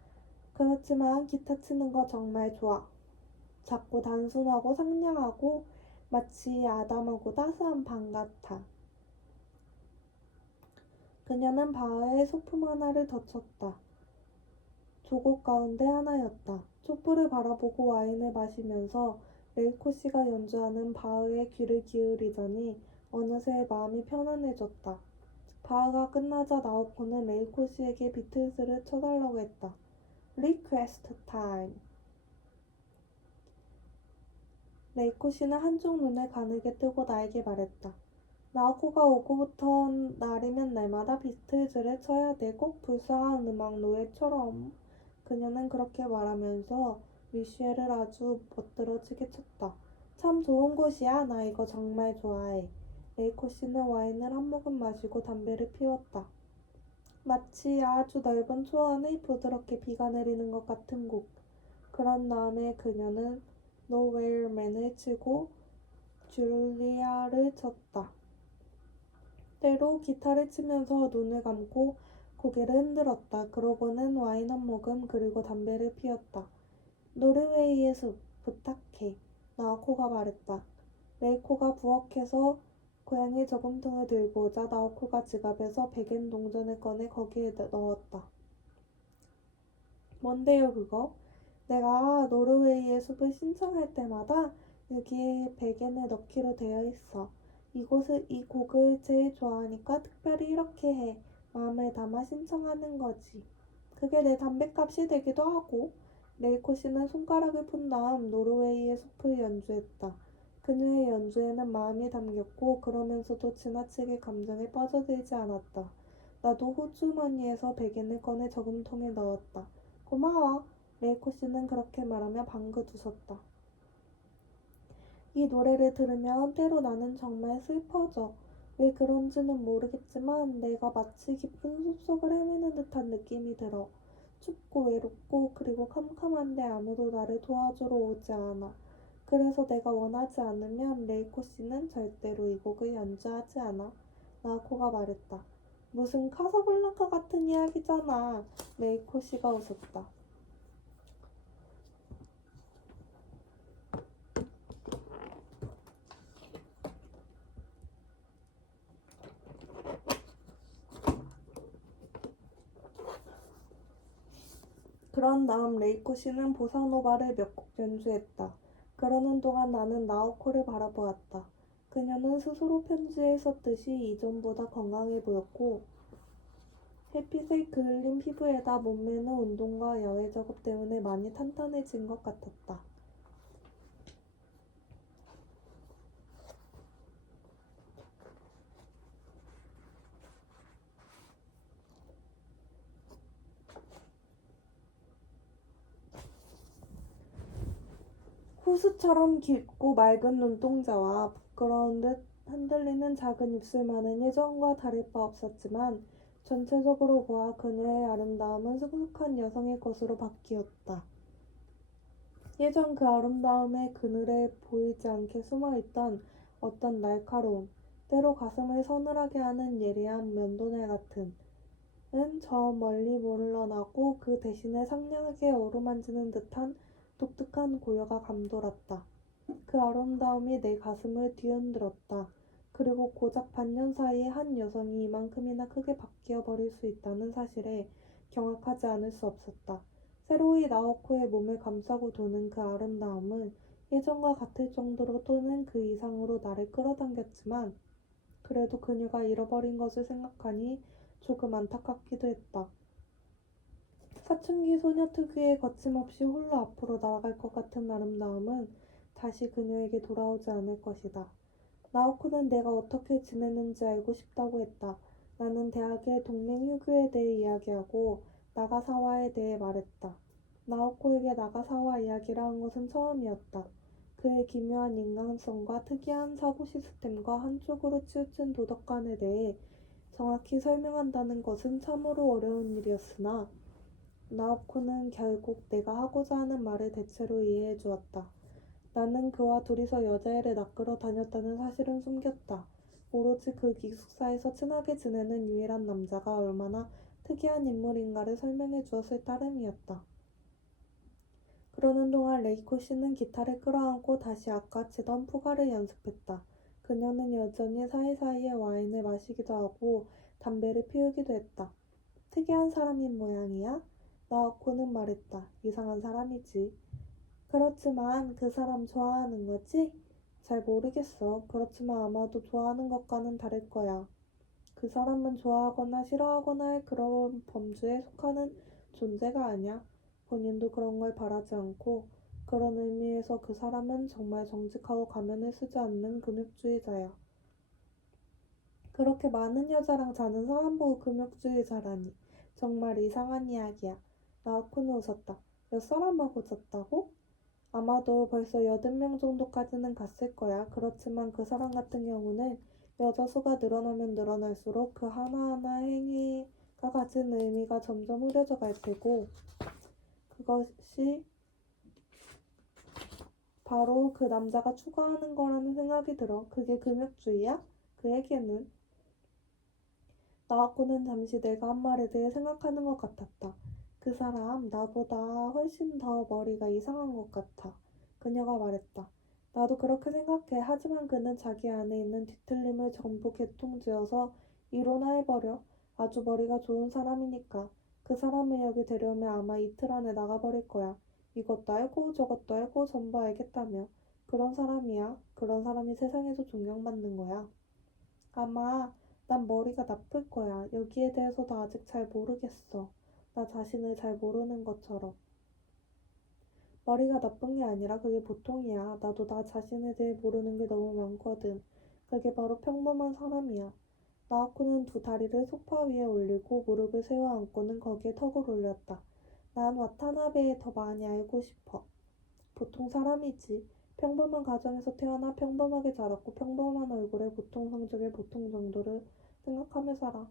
그렇지만 기타 치는 거 정말 좋아. 작고 단순하고 상냥하고 마치 아담하고 따스한 방 같아. 그녀는 바흐의 소품 하나를 더 쳤다. 조곡 가운데 하나였다. 촛불을 바라보고 와인을 마시면서 레이코 씨가 연주하는 바흐에 귀를 기울이자니 어느새 마음이 편안해졌다. 바흐가 끝나자 나오코는 레이코 씨에게 비틀즈를 쳐달라고 했다. 리퀘스트 타임. 레이코 씨는 한쪽 눈을 가늘게 뜨고 나에게 말했다. 나오코가 오고부터 날이면 날마다 비틀즈를 쳐야 돼. 꼭 불쌍한 음악 노예처럼. 그녀는 그렇게 말하면서 미셸을 아주 멋들어지게 쳤다. 참 좋은 곳이야. 나 이거 정말 좋아해. 레이코 씨는 와인을 한 모금 마시고 담배를 피웠다. 마치 아주 넓은 초원에 부드럽게 비가 내리는 것 같은 곡. 그런 다음에 그녀는 노웨어맨을 치고 줄리아를 쳤다. 때로 기타를 치면서 눈을 감고 고개를 흔들었다. 그러고는 와인 한 모금 그리고 담배를 피웠다. 노르웨이의 숲 부탁해. 나오코가 말했다. 레이코가 부엌에서 고양이 저금통을 들고 오자 나오코가 지갑에서 100엔 동전을 꺼내 거기에 넣었다. 뭔데요 그거? 내가 노르웨이의 숲을 신청할 때마다 여기에 100엔을 넣기로 되어 있어. 이 곡을 제일 좋아하니까 특별히 이렇게 해. 마음을 담아 신청하는 거지. 그게 내 담뱃값이 되기도 하고. 레이코 씨는 손가락을 푼 다음 노르웨이의 숲을 연주했다. 그녀의 연주에는 마음이 담겼고 그러면서도 지나치게 감정에 빠져들지 않았다. 나도 호주머니에서 백엔을 꺼내 저금통에 넣었다. 고마워. 레이코 씨는 그렇게 말하며 방긋 웃었다. 이 노래를 들으면 때로 나는 정말 슬퍼져. 왜 그런지는 모르겠지만 내가 마치 깊은 숲속을 헤매는 듯한 느낌이 들어. 춥고 외롭고 그리고 캄캄한데 아무도 나를 도와주러 오지 않아. 그래서 내가 원하지 않으면 레이코 씨는 절대로 이 곡을 연주하지 않아. 나코가 말했다. 무슨 카사블랑카 같은 이야기잖아. 레이코 씨가 웃었다. 그런 다음 레이코 씨는 보사노바를 몇 곡 연주했다. 그러는 동안 나는 나오코를 바라보았다. 그녀는 스스로 편지에 썼듯이 이전보다 건강해 보였고 햇빛에 그을린 피부에다 몸매는 운동과 야외 작업 때문에 많이 탄탄해진 것 같았다. 호수처럼 깊고 맑은 눈동자와 부끄러운 듯 흔들리는 작은 입술만은 예전과 다를 바 없었지만 전체적으로 보아 그녀의 아름다움은 성숙한 여성의 것으로 바뀌었다. 예전 그 아름다움의 그늘에 보이지 않게 숨어있던 어떤 날카로움, 때로 가슴을 서늘하게 하는 예리한 면도날 같은 은 저 멀리 물러나고 그 대신에 상냥하게 어루만지는 듯한 독특한 고요가 감돌았다. 그 아름다움이 내 가슴을 뒤흔들었다. 그리고 고작 반년 사이에 한 여성이 이만큼이나 크게 바뀌어 버릴 수 있다는 사실에 경악하지 않을 수 없었다. 새로이 나오코의 몸을 감싸고 도는 그 아름다움은 예전과 같을 정도로 또는 그 이상으로 나를 끌어당겼지만 그래도 그녀가 잃어버린 것을 생각하니 조금 안타깝기도 했다. 사춘기 소녀 특유의 거침없이 홀로 앞으로 나아갈 것 같은 아름다움은 다시 그녀에게 돌아오지 않을 것이다. 나오코는 내가 어떻게 지내는지 알고 싶다고 했다. 나는 대학의 동맹 휴교에 대해 이야기하고 나가사와에 대해 말했다. 나오코에게 나가사와 이야기를 한 것은 처음이었다. 그의 기묘한 인간성과 특이한 사고 시스템과 한쪽으로 치우친 도덕관에 대해 정확히 설명한다는 것은 참으로 어려운 일이었으나 나오코는 결국 내가 하고자 하는 말을 대체로 이해해 주었다. 나는 그와 둘이서 여자애를 낚으러 다녔다는 사실은 숨겼다. 오로지 그 기숙사에서 친하게 지내는 유일한 남자가 얼마나 특이한 인물인가를 설명해 주었을 따름이었다. 그러는 동안 레이코 씨는 기타를 끌어안고 다시 아까 치던 푸가를 연습했다. 그녀는 여전히 사이사이에 와인을 마시기도 하고 담배를 피우기도 했다. 특이한 사람인 모양이야? 나오코는 말했다. 이상한 사람이지. 그렇지만 그 사람 좋아하는 거지? 잘 모르겠어. 그렇지만 아마도 좋아하는 것과는 다를 거야. 그 사람은 좋아하거나 싫어하거나 할 그런 범주에 속하는 존재가 아니야. 본인도 그런 걸 바라지 않고 그런 의미에서 그 사람은 정말 정직하고 가면을 쓰지 않는 금욕주의자야. 그렇게 많은 여자랑 자는 사람 보고 금욕주의자라니. 정말 이상한 이야기야. 나오코는 웃었다. 몇 사람하고 잤다고? 아마도 벌써 8명 정도까지는 갔을 거야. 그렇지만 그 사람 같은 경우는 여자 수가 늘어나면 늘어날수록 그 하나하나 행위가 가진 의미가 점점 흐려져 갈 테고 그것이 바로 그 남자가 추구하는 거라는 생각이 들어. 그게 금욕주의야? 그에게는 나하고는 잠시 내가 한 말에 대해 생각하는 것 같았다. 그 사람 나보다 훨씬 더 머리가 이상한 것 같아. 그녀가 말했다. 나도 그렇게 생각해. 하지만 그는 자기 안에 있는 뒤틀림을 전부 개통지어서 이론화해버려. 아주 머리가 좋은 사람이니까. 그 사람을 여기 데려오면 아마 이틀 안에 나가버릴 거야. 이것도 알고 저것도 알고 전부 알겠다며. 그런 사람이야. 그런 사람이 세상에서 존경받는 거야. 아마 난 머리가 나쁠 거야. 여기에 대해서도 아직 잘 모르겠어. 나 자신을 잘 모르는 것처럼. 머리가 나쁜 게 아니라 그게 보통이야. 나도 나 자신에 대해 모르는 게 너무 많거든. 그게 바로 평범한 사람이야. 나오코는 두 다리를 소파 위에 올리고 무릎을 세워 앉고는 거기에 턱을 올렸다. 난 와타나베에 더 많이 알고 싶어. 보통 사람이지. 평범한 가정에서 태어나 평범하게 자랐고 평범한 얼굴에 보통 성적의 보통 정도를 생각하며 살아.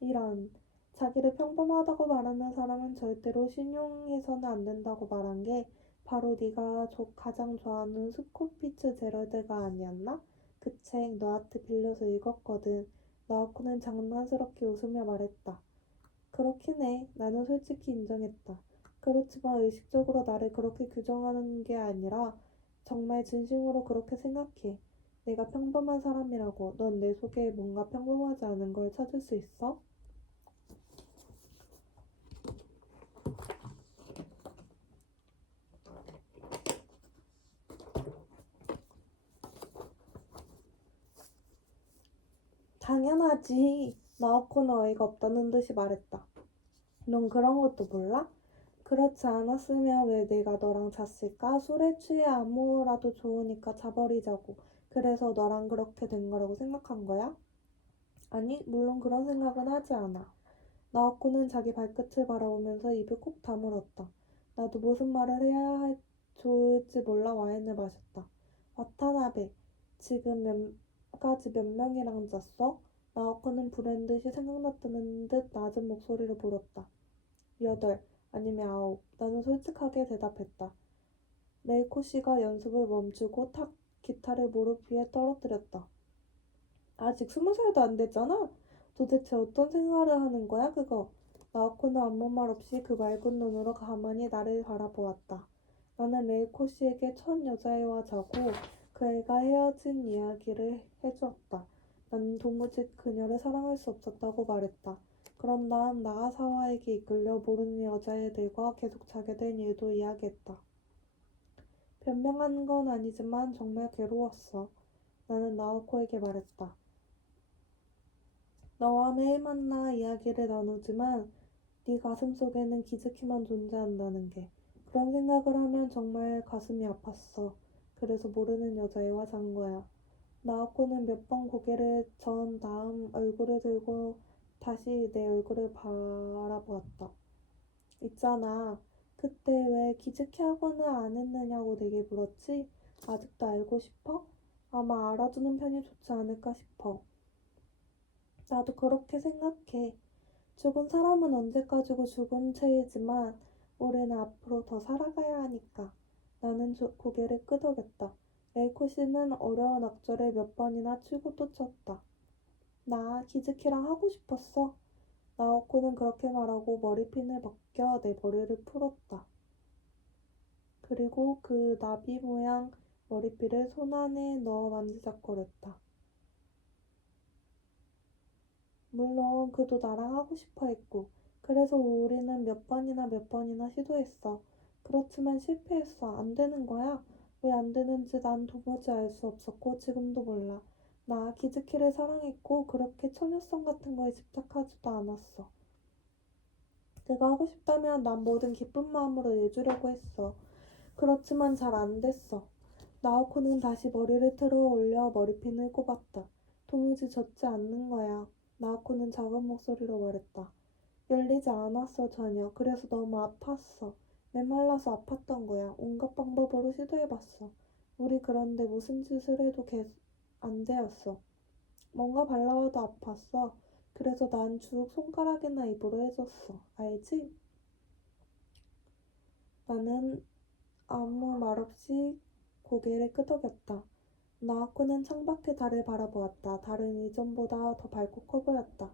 이런 자기를 평범하다고 말하는 사람은 절대로 신용해서는 안 된다고 말한 게 바로 네가 가장 좋아하는 스콧 피츠제럴드가 아니었나? 그 책 너한테 빌려서 읽었거든. 나오코는 장난스럽게 웃으며 말했다. 그렇긴 해. 나는 솔직히 인정했다. 그렇지만 의식적으로 나를 그렇게 규정하는 게 아니라 정말 진심으로 그렇게 생각해. 내가 평범한 사람이라고. 넌 내 속에 뭔가 평범하지 않은 걸 찾을 수 있어? 당연하지. 나오코는 어이가 없다는 듯이 말했다. 넌 그런 것도 몰라? 그렇지 않았으면 왜 내가 너랑 잤을까? 술에 취해 아무라도 좋으니까 자버리자고. 그래서 너랑 그렇게 된 거라고 생각한 거야? 아니, 물론 그런 생각은 하지 않아. 나오코는 자기 발끝을 바라보면서 입을 꼭 다물었다. 나도 무슨 말을 좋을지 몰라 와인을 마셨다. 와타나베, 지금 까지 몇 명이랑 잤어? 나오코는 불현듯이 생각났다는 듯 낮은 목소리로 물었다. 8, 아니면 9. 나는 솔직하게 대답했다. 레이코 씨가 연습을 멈추고 탁 기타를 무릎 위에 떨어뜨렸다. 아직 20살도 안 됐잖아? 도대체 어떤 생활을 하는 거야, 그거? 나오코는 아무 말 없이 그 맑은 눈으로 가만히 나를 바라보았다. 나는 레이코 씨에게 첫 여자애와 자고 그 애가 헤어진 이야기를 해주었다. 나는 도무지 그녀를 사랑할 수 없었다고 말했다. 그런 다음 나가사와에게 이끌려 모르는 여자애들과 계속 자게 된 일도 이야기했다. 변명한 건 아니지만 정말 괴로웠어. 나는 나오코에게 말했다. 너와 매일 만나 이야기를 나누지만 네 가슴 속에는 기즈키만 존재한다는 게 그런 생각을 하면 정말 가슴이 아팠어. 그래서 모르는 여자애와 잔 거야. 나오코는 몇 번 고개를 전 다음 얼굴을 들고 다시 내 얼굴을 바라보았다. 있잖아. 그때 왜 기즈키 학원을 안 했느냐고 내게 물었지? 아직도 알고 싶어? 아마 알아두는 편이 좋지 않을까 싶어. 나도 그렇게 생각해. 죽은 사람은 언제까지고 죽은 채이지만 우리는 앞으로 더 살아가야 하니까. 나는 고개를 끄덕였다. 레이코 씨는 어려운 악절을 몇 번이나 치고 또 쳤다. 나 기즈키랑 하고 싶었어. 나오코는 그렇게 말하고 머리핀을 벗겨 내 머리를 풀었다. 그리고 그 나비 모양 머리핀을 손 안에 넣어 만지작거렸다. 물론 그도 나랑 하고 싶어 했고, 그래서 우리는 몇 번이나 시도했어. 그렇지만 실패했어. 안 되는 거야. 왜 안 되는지 난 도무지 알 수 없었고, 지금도 몰라. 나 기즈키를 사랑했고, 그렇게 처녀성 같은 거에 집착하지도 않았어. 내가 하고 싶다면 난 뭐든 기쁜 마음으로 해주려고 했어. 그렇지만 잘 안 됐어. 나오코는 다시 머리를 틀어 올려 머리핀을 꼽았다. 도무지 젖지 않는 거야. 나오코는 작은 목소리로 말했다. 열리지 않았어 전혀. 그래서 너무 아팠어. 메말라서 아팠던 거야. 온갖 방법으로 시도해봤어. 우리 그런데 무슨 짓을 해도 계속 안 되었어. 뭔가 발라와도 아팠어. 그래서 난 쭉 손가락이나 입으로 해줬어. 알지? 나는 아무 말 없이 고개를 끄덕였다. 나하코는 창밖의 달을 바라보았다. 달은 이전보다 더 밝고 커 보였다.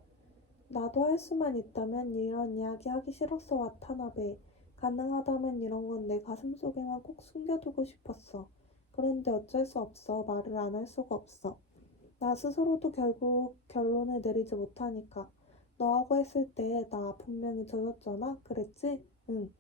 나도 할 수만 있다면 이런 이야기 하기 싫었어, 와타나베. 가능하다면 이런 건 내 가슴 속에만 꼭 숨겨두고 싶었어. 그런데 어쩔 수 없어. 말을 안 할 수가 없어. 나 스스로도 결국 결론을 내리지 못하니까. 너하고 했을 때 나 분명히 젖었잖아? 그랬지? 응.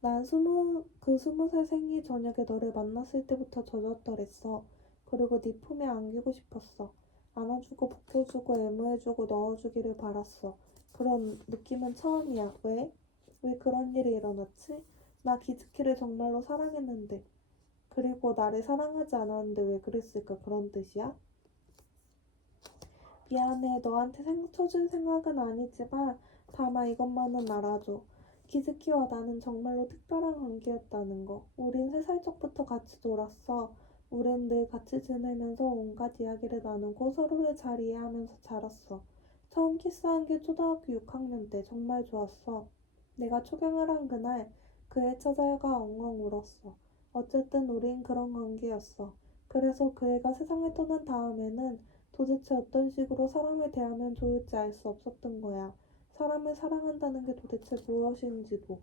난 20살 생일 저녁에 너를 만났을 때부터 젖었더랬어. 그리고 네 품에 안기고 싶었어. 안아주고 벗겨주고 애무해주고 넣어주기를 바랐어. 그런 느낌은 처음이야. 왜? 왜 그런 일이 일어났지? 나 기즈키를 정말로 사랑했는데. 그리고 나를 사랑하지 않았는데 왜 그랬을까? 그런 뜻이야? 미안해. 너한테 상처 줄 생각은 아니지만 다만 이것만은 알아줘. 기즈키와 나는 정말로 특별한 관계였다는 거. 우린 3살 적부터 같이 놀았어. 우린 늘 같이 지내면서 온갖 이야기를 나누고 서로를 잘 이해하면서 자랐어. 처음 키스한 게 초등학교 6학년 때 정말 좋았어. 내가 초경을 한 그날 그애 찾아가 엉엉 울었어. 어쨌든 우린 그런 관계였어. 그래서 그 애가 세상을 떠난 다음에는 도대체 어떤 식으로 사람을 대하면 좋을지 알 수 없었던 거야. 사람을 사랑한다는 게 도대체 무엇인지도.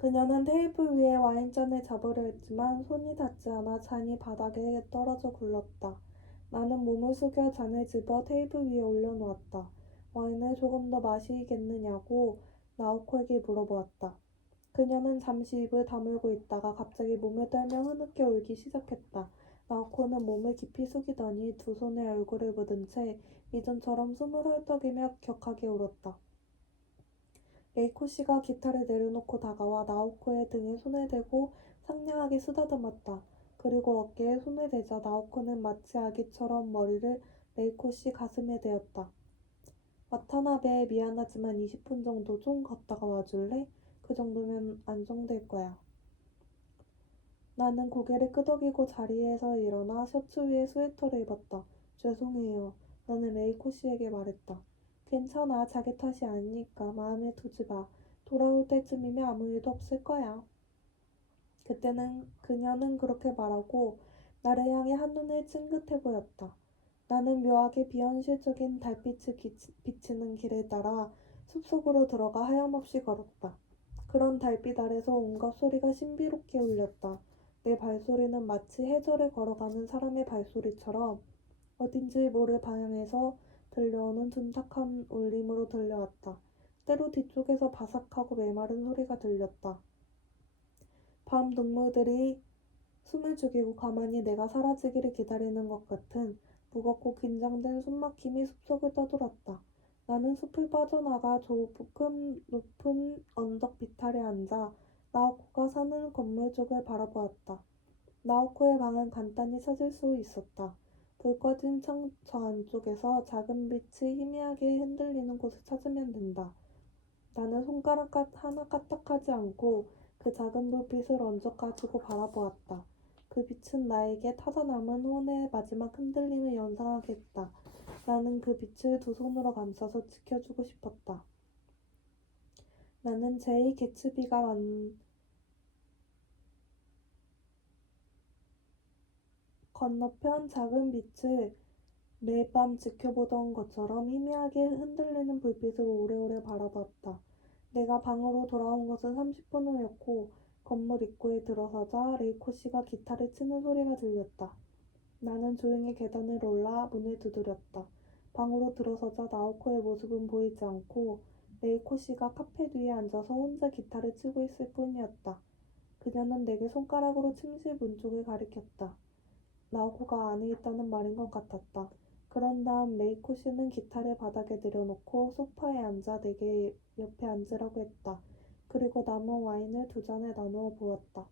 그녀는 테이블 위에 와인잔을 잡으려 했지만 손이 닿지 않아 잔이 바닥에 떨어져 굴렀다. 나는 몸을 숙여 잔을 집어 테이블 위에 올려놓았다. 와인을 조금 더 마시겠느냐고 나오코에게 물어보았다. 그녀는 잠시 입을 다물고 있다가 갑자기 몸을 떨며 흐느껴 울기 시작했다. 나오코는 몸을 깊이 숙이더니 두 손에 얼굴을 묻은 채 이전처럼 숨을 헐떡이며 격하게 울었다. 레이코 씨가 기타를 내려놓고 다가와 나오코의 등에 손을 대고 상냥하게 쓰다듬었다. 그리고 어깨에 손을 대자 나오코는 마치 아기처럼 머리를 레이코 씨 가슴에 대었다. 와타나베 미안하지만 20분 정도 좀 걷다가 와줄래? 그 정도면 안정될 거야. 나는 고개를 끄덕이고 자리에서 일어나 셔츠 위에 스웨터를 입었다. 죄송해요. 나는 레이코 씨에게 말했다. 괜찮아. 자기 탓이 아니니까 마음에 두지 마. 돌아올 때쯤이면 아무 일도 없을 거야. 그때는 그녀는 그렇게 말하고 나를 향해 한눈에 찡긋해 보였다. 나는 묘하게 비현실적인 달빛이 비치는 길을 따라 숲속으로 들어가 하염없이 걸었다. 그런 달빛 아래서 온갖 소리가 신비롭게 울렸다. 내 발소리는 마치 해저를 걸어가는 사람의 발소리처럼 어딘지 모를 방향에서 들려오는 둔탁한 울림으로 들려왔다. 때로 뒤쪽에서 바삭하고 메마른 소리가 들렸다. 밤 동물들이 숨을 죽이고 가만히 내가 사라지기를 기다리는 것 같은 무겁고 긴장된 숨막힘이 숲속을 떠돌았다. 나는 숲을 빠져나가 조금 높은 언덕 비탈에 앉아 나오코가 사는 건물 쪽을 바라보았다. 나오코의 방은 간단히 찾을 수 있었다. 불 꺼진 창 저 안쪽에서 작은 빛이 희미하게 흔들리는 곳을 찾으면 된다. 나는 손가락 하나 까딱하지 않고 그 작은 불빛을 언적가지고 바라보았다. 그 빛은 나에게 타다 남은 혼의 마지막 흔들림을 연상하게 했다. 나는 그 빛을 두 손으로 감싸서 지켜주고 싶었다. 나는 제2 개츠비가 건너편 작은 빛을 매일 밤 지켜보던 것처럼 희미하게 흔들리는 불빛을 오래오래 바라봤다. 내가 방으로 돌아온 것은 30분 후였고 건물 입구에 들어서자 레이코 씨가 기타를 치는 소리가 들렸다. 나는 조용히 계단을 올라 문을 두드렸다. 방으로 들어서자 나오코의 모습은 보이지 않고 레이코 씨가 카펫 위에 앉아서 혼자 기타를 치고 있을 뿐이었다. 그녀는 내게 손가락으로 침실 문 쪽을 가리켰다. 나오코가 안에 있다는 말인 것 같았다. 그런 다음 레이코 씨는 기타를 바닥에 내려놓고 소파에 앉아 내게 옆에 앉으라고 했다. 그리고 남은 와인을 두 잔에 나누어 부었다.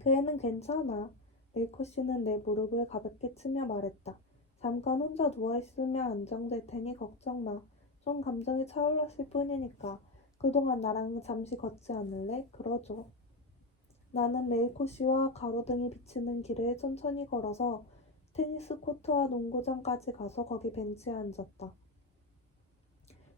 그 애는 괜찮아. 레이코 씨는 내 무릎을 가볍게 치며 말했다. 잠깐 혼자 누워있으면 안정될 테니 걱정 마. 좀 감정이 차올랐을 뿐이니까. 그동안 나랑 잠시 걷지 않을래? 그러죠. 나는 레이코 씨와 가로등이 비치는 길을 천천히 걸어서 테니스 코트와 농구장까지 가서 거기 벤치에 앉았다.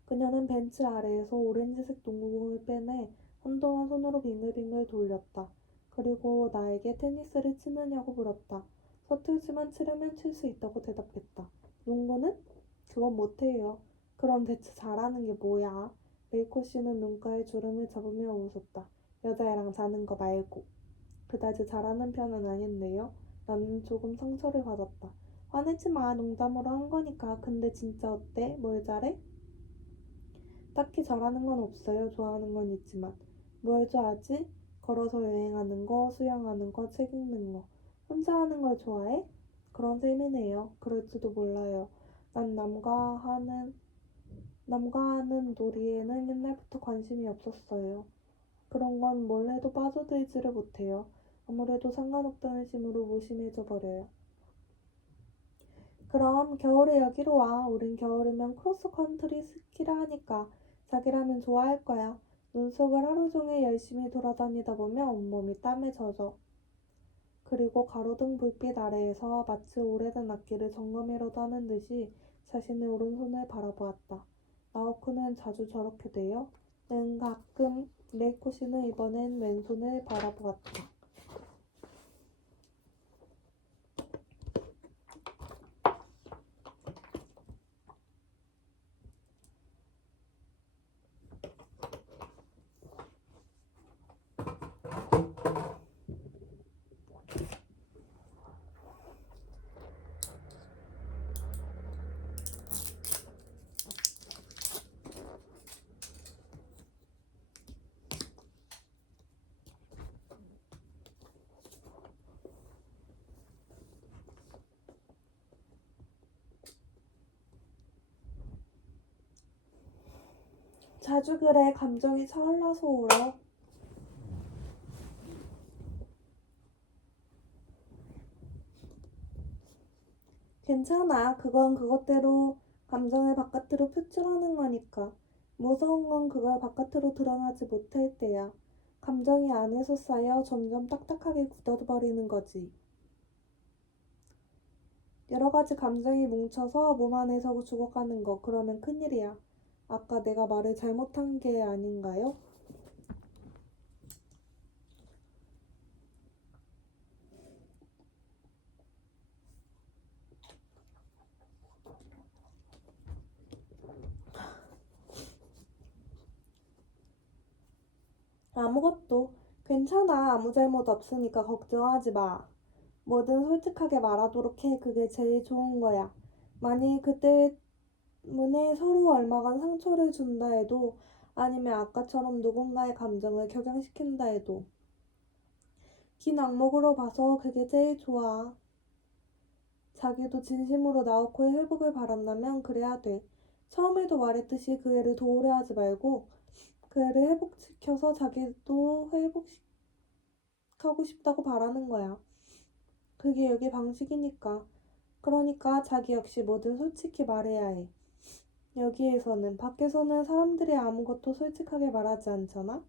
그녀는 벤치 아래에서 오렌지색 농구공을 빼내 한동안 손으로 빙글빙글 돌렸다. 그리고 나에게 테니스를 치느냐고 물었다. 서툴지만 치려면 칠 수 있다고 대답했다. 농구는? 그건 못해요. 그럼 대체 잘하는 게 뭐야? 레이코 씨는 눈가에 주름을 잡으며 웃었다. 여자애랑 자는 거 말고. 그다지 잘하는 편은 아닌데요. 나는 조금 상처를 받았다. 화내지 마. 농담으로 한 거니까. 근데 진짜 어때? 뭘 잘해? 딱히 잘하는 건 없어요. 좋아하는 건 있지만. 뭘 좋아하지? 걸어서 여행하는 거, 수영하는 거, 책 읽는 거. 혼자 하는 걸 좋아해? 그런 셈이네요. 그럴지도 몰라요. 난 남과 하는 놀이에는 옛날부터 관심이 없었어요. 그런 건 뭘 해도 빠져들지를 못해요. 아무래도 상관없다는 심으로 무심해져 버려요. 그럼 겨울에 여기로 와. 우린 겨울이면 크로스컨트리 스키를 하니까 자기라면 좋아할 거야. 눈 속을 하루 종일 열심히 돌아다니다 보면 온몸이 땀에 젖어. 그리고 가로등 불빛 아래에서 마치 오래된 악기를 점검이라도 하는 듯이 자신의 오른손을 바라보았다. 나오쿠는 자주 저렇게 돼요? 응, 가끔. 레이코씨는 이번엔 왼손을 바라보았다. 자주 그래. 감정이 차올라서 울어. 괜찮아. 그건 그것대로 감정을 바깥으로 표출하는 거니까. 무서운 건 그걸 바깥으로 드러나지 못할 때야. 감정이 안에서 쌓여 점점 딱딱하게 굳어버리는 거지. 여러 가지 감정이 뭉쳐서 몸 안에서 죽어가는 거. 그러면 큰일이야. 아까 내가 말을 잘못한 게 아닌가요? 아무것도. 괜찮아. 아무 잘못 없으니까 걱정하지 마. 뭐든 솔직하게 말하도록 해. 그게 제일 좋은 거야. 만일 그때 때문에 서로 얼마간 상처를 준다 해도 아니면 아까처럼 누군가의 감정을 격양시킨다 해도 긴 악목으로 봐서 그게 제일 좋아. 자기도 진심으로 나오코의 회복을 바란다면 그래야 돼. 처음에도 말했듯이 그 애를 도우려 하지 말고 그 애를 회복시켜서 자기도 회복하고 싶다고 바라는 거야. 그게 여기 방식이니까. 그러니까 자기 역시 뭐든 솔직히 말해야 해. 여기에서는, 밖에서는 사람들이 아무것도 솔직하게 말하지 않잖아?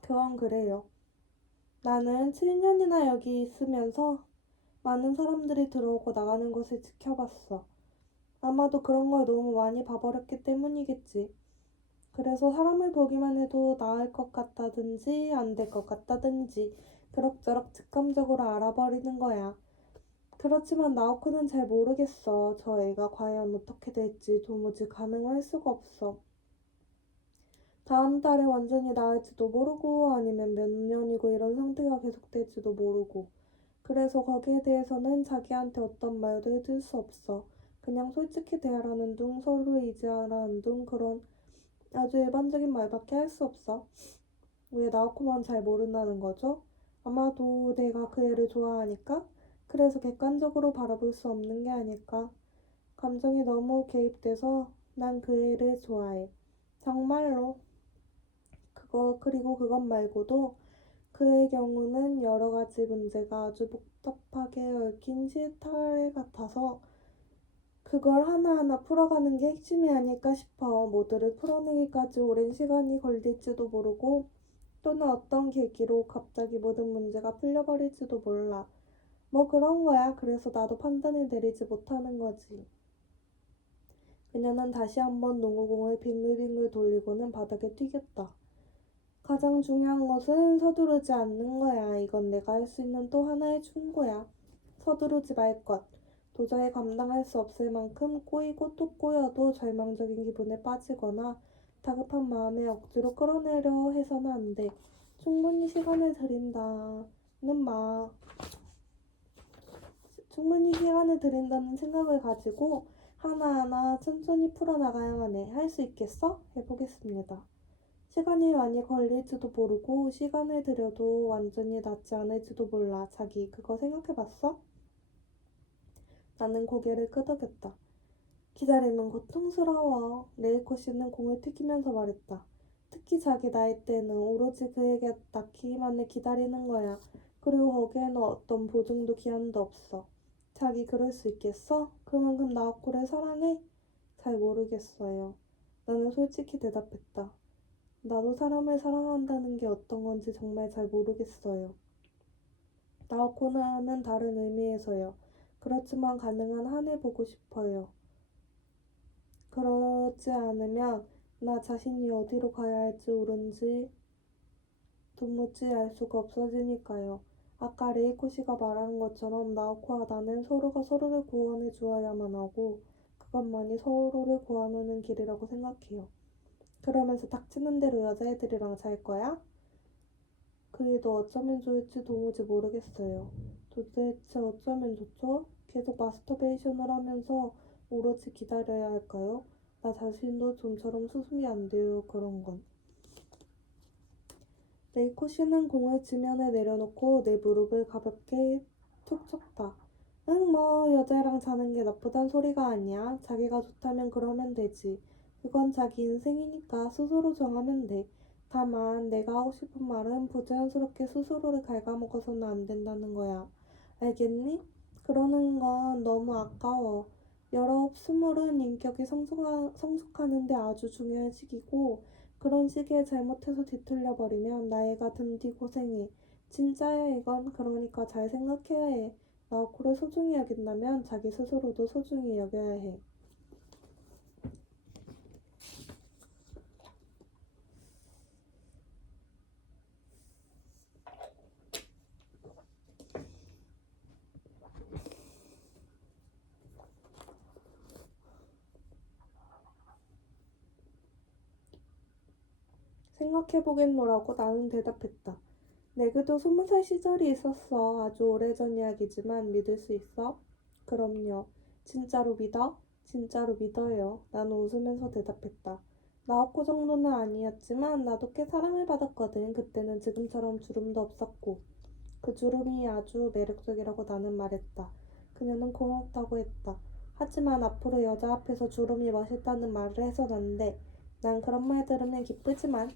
그건 그래요. 나는 7년이나 여기 있으면서 많은 사람들이 들어오고 나가는 것을 지켜봤어. 아마도 그런 걸 너무 많이 봐버렸기 때문이겠지. 그래서 사람을 보기만 해도 나을 것 같다든지 안 될 것 같다든지 그럭저럭 직감적으로 알아버리는 거야. 그렇지만 나오코는 잘 모르겠어. 저 애가 과연 어떻게 될지 도무지 가늠할 수가 없어. 다음 달에 완전히 나을지도 모르고 아니면 몇 년이고 이런 상태가 계속될지도 모르고. 그래서 거기에 대해서는 자기한테 어떤 말도 해줄 수 없어. 그냥 솔직히 대하라는 둥, 서로를 이해하라는 둥, 그런 아주 일반적인 말밖에 할 수 없어. 왜 나오코만 잘 모른다는 거죠? 아마도 내가 그 애를 좋아하니까? 그래서 객관적으로 바라볼 수 없는 게 아닐까? 감정이 너무 개입돼서 난 그 애를 좋아해. 정말로. 그리고 그것 말고도 그의 경우는 여러 가지 문제가 아주 복잡하게 얽힌 실타래 같아서 그걸 하나하나 풀어가는 게 핵심이 아닐까 싶어. 모두를 풀어내기까지 오랜 시간이 걸릴지도 모르고 또는 어떤 계기로 갑자기 모든 문제가 풀려버릴지도 몰라. 뭐 그런 거야. 그래서 나도 판단을 내리지 못하는 거지. 그녀는 다시 한번 농구공을 빙글빙글 돌리고는 바닥에 튀겼다. 가장 중요한 것은 서두르지 않는 거야. 이건 내가 할 수 있는 또 하나의 충고야. 서두르지 말 것. 도저히 감당할 수 없을 만큼 꼬이고 또 꼬여도 절망적인 기분에 빠지거나 다급한 마음에 억지로 끌어내려 해서는 안 돼. 충분히 시간을 들인다는 마. 충분히 시간을 들인다는 생각을 가지고 하나하나 천천히 풀어나가야만 해. 할 수 있겠어? 해보겠습니다. 시간이 많이 걸릴지도 모르고 시간을 들여도 완전히 낫지 않을지도 몰라. 자기 그거 생각해봤어? 나는 고개를 끄덕였다. 기다리면 고통스러워. 레이코 씨는 공을 튀기면서 말했다. 특히 자기 나이 때는 오로지 그에게 낚이기만을 기다리는 거야. 그리고 거기에는 어떤 보증도 기한도 없어. 자기 그럴 수 있겠어? 그만큼 나오코를 사랑해? 잘 모르겠어요. 나는 솔직히 대답했다. 나도 사람을 사랑한다는 게 어떤 건지 정말 잘 모르겠어요. 나오코는 다른 의미에서요. 그렇지만 가능한 한을 보고 싶어요. 그러지 않으면 나 자신이 어디로 가야 할지 옳은지 도무지 알 수가 없어지니까요. 아까 레이코 씨가 말한 것처럼 나오코와 나는 서로가 서로를 구원해 주어야만 하고 그것만이 서로를 구원하는 길이라고 생각해요. 그러면서 닥치는 대로 여자애들이랑 잘 거야? 그 일도 어쩌면 좋을지 도무지 모르겠어요. 도대체 어쩌면 좋죠? 계속 마스터베이션을 하면서 오로지 기다려야 할까요? 나 자신도 좀처럼 수습이 안 돼요, 그런 건. 레이코 씨는 공을 지면에 내려놓고 내 무릎을 가볍게 툭 쳤다. 응, 뭐 여자랑 자는 게 나쁘단 소리가 아니야. 자기가 좋다면 그러면 되지. 그건 자기 인생이니까 스스로 정하면 돼. 다만 내가 하고 싶은 말은 부자연스럽게 스스로를 갉아먹어서는 안 된다는 거야. 알겠니? 그러는 건 너무 아까워. 19, 20은 인격이 성숙하는데 아주 중요한 시기고 그런 시기에 잘못해서 뒤틀려 버리면 나이가 든 뒤 고생해. 진짜야 이건. 그러니까 잘 생각해야 해. 나우코를 소중히 여긴다면 자기 스스로도 소중히 여겨야 해. 생각해보겠노라고 나는 대답했다. 내게도 20살 시절이 있었어. 아주 오래전 이야기지만 믿을 수 있어? 그럼요. 진짜로 믿어? 진짜로 믿어요. 나는 웃으면서 대답했다. 나오코 정도는 아니었지만 나도 꽤 사랑을 받았거든. 그때는 지금처럼 주름도 없었고. 그 주름이 아주 매력적이라고 나는 말했다. 그녀는 고맙다고 했다. 하지만 앞으로 여자 앞에서 주름이 멋있다는 말을 해선 안 돼. 난 그런 말 들으면 기쁘지만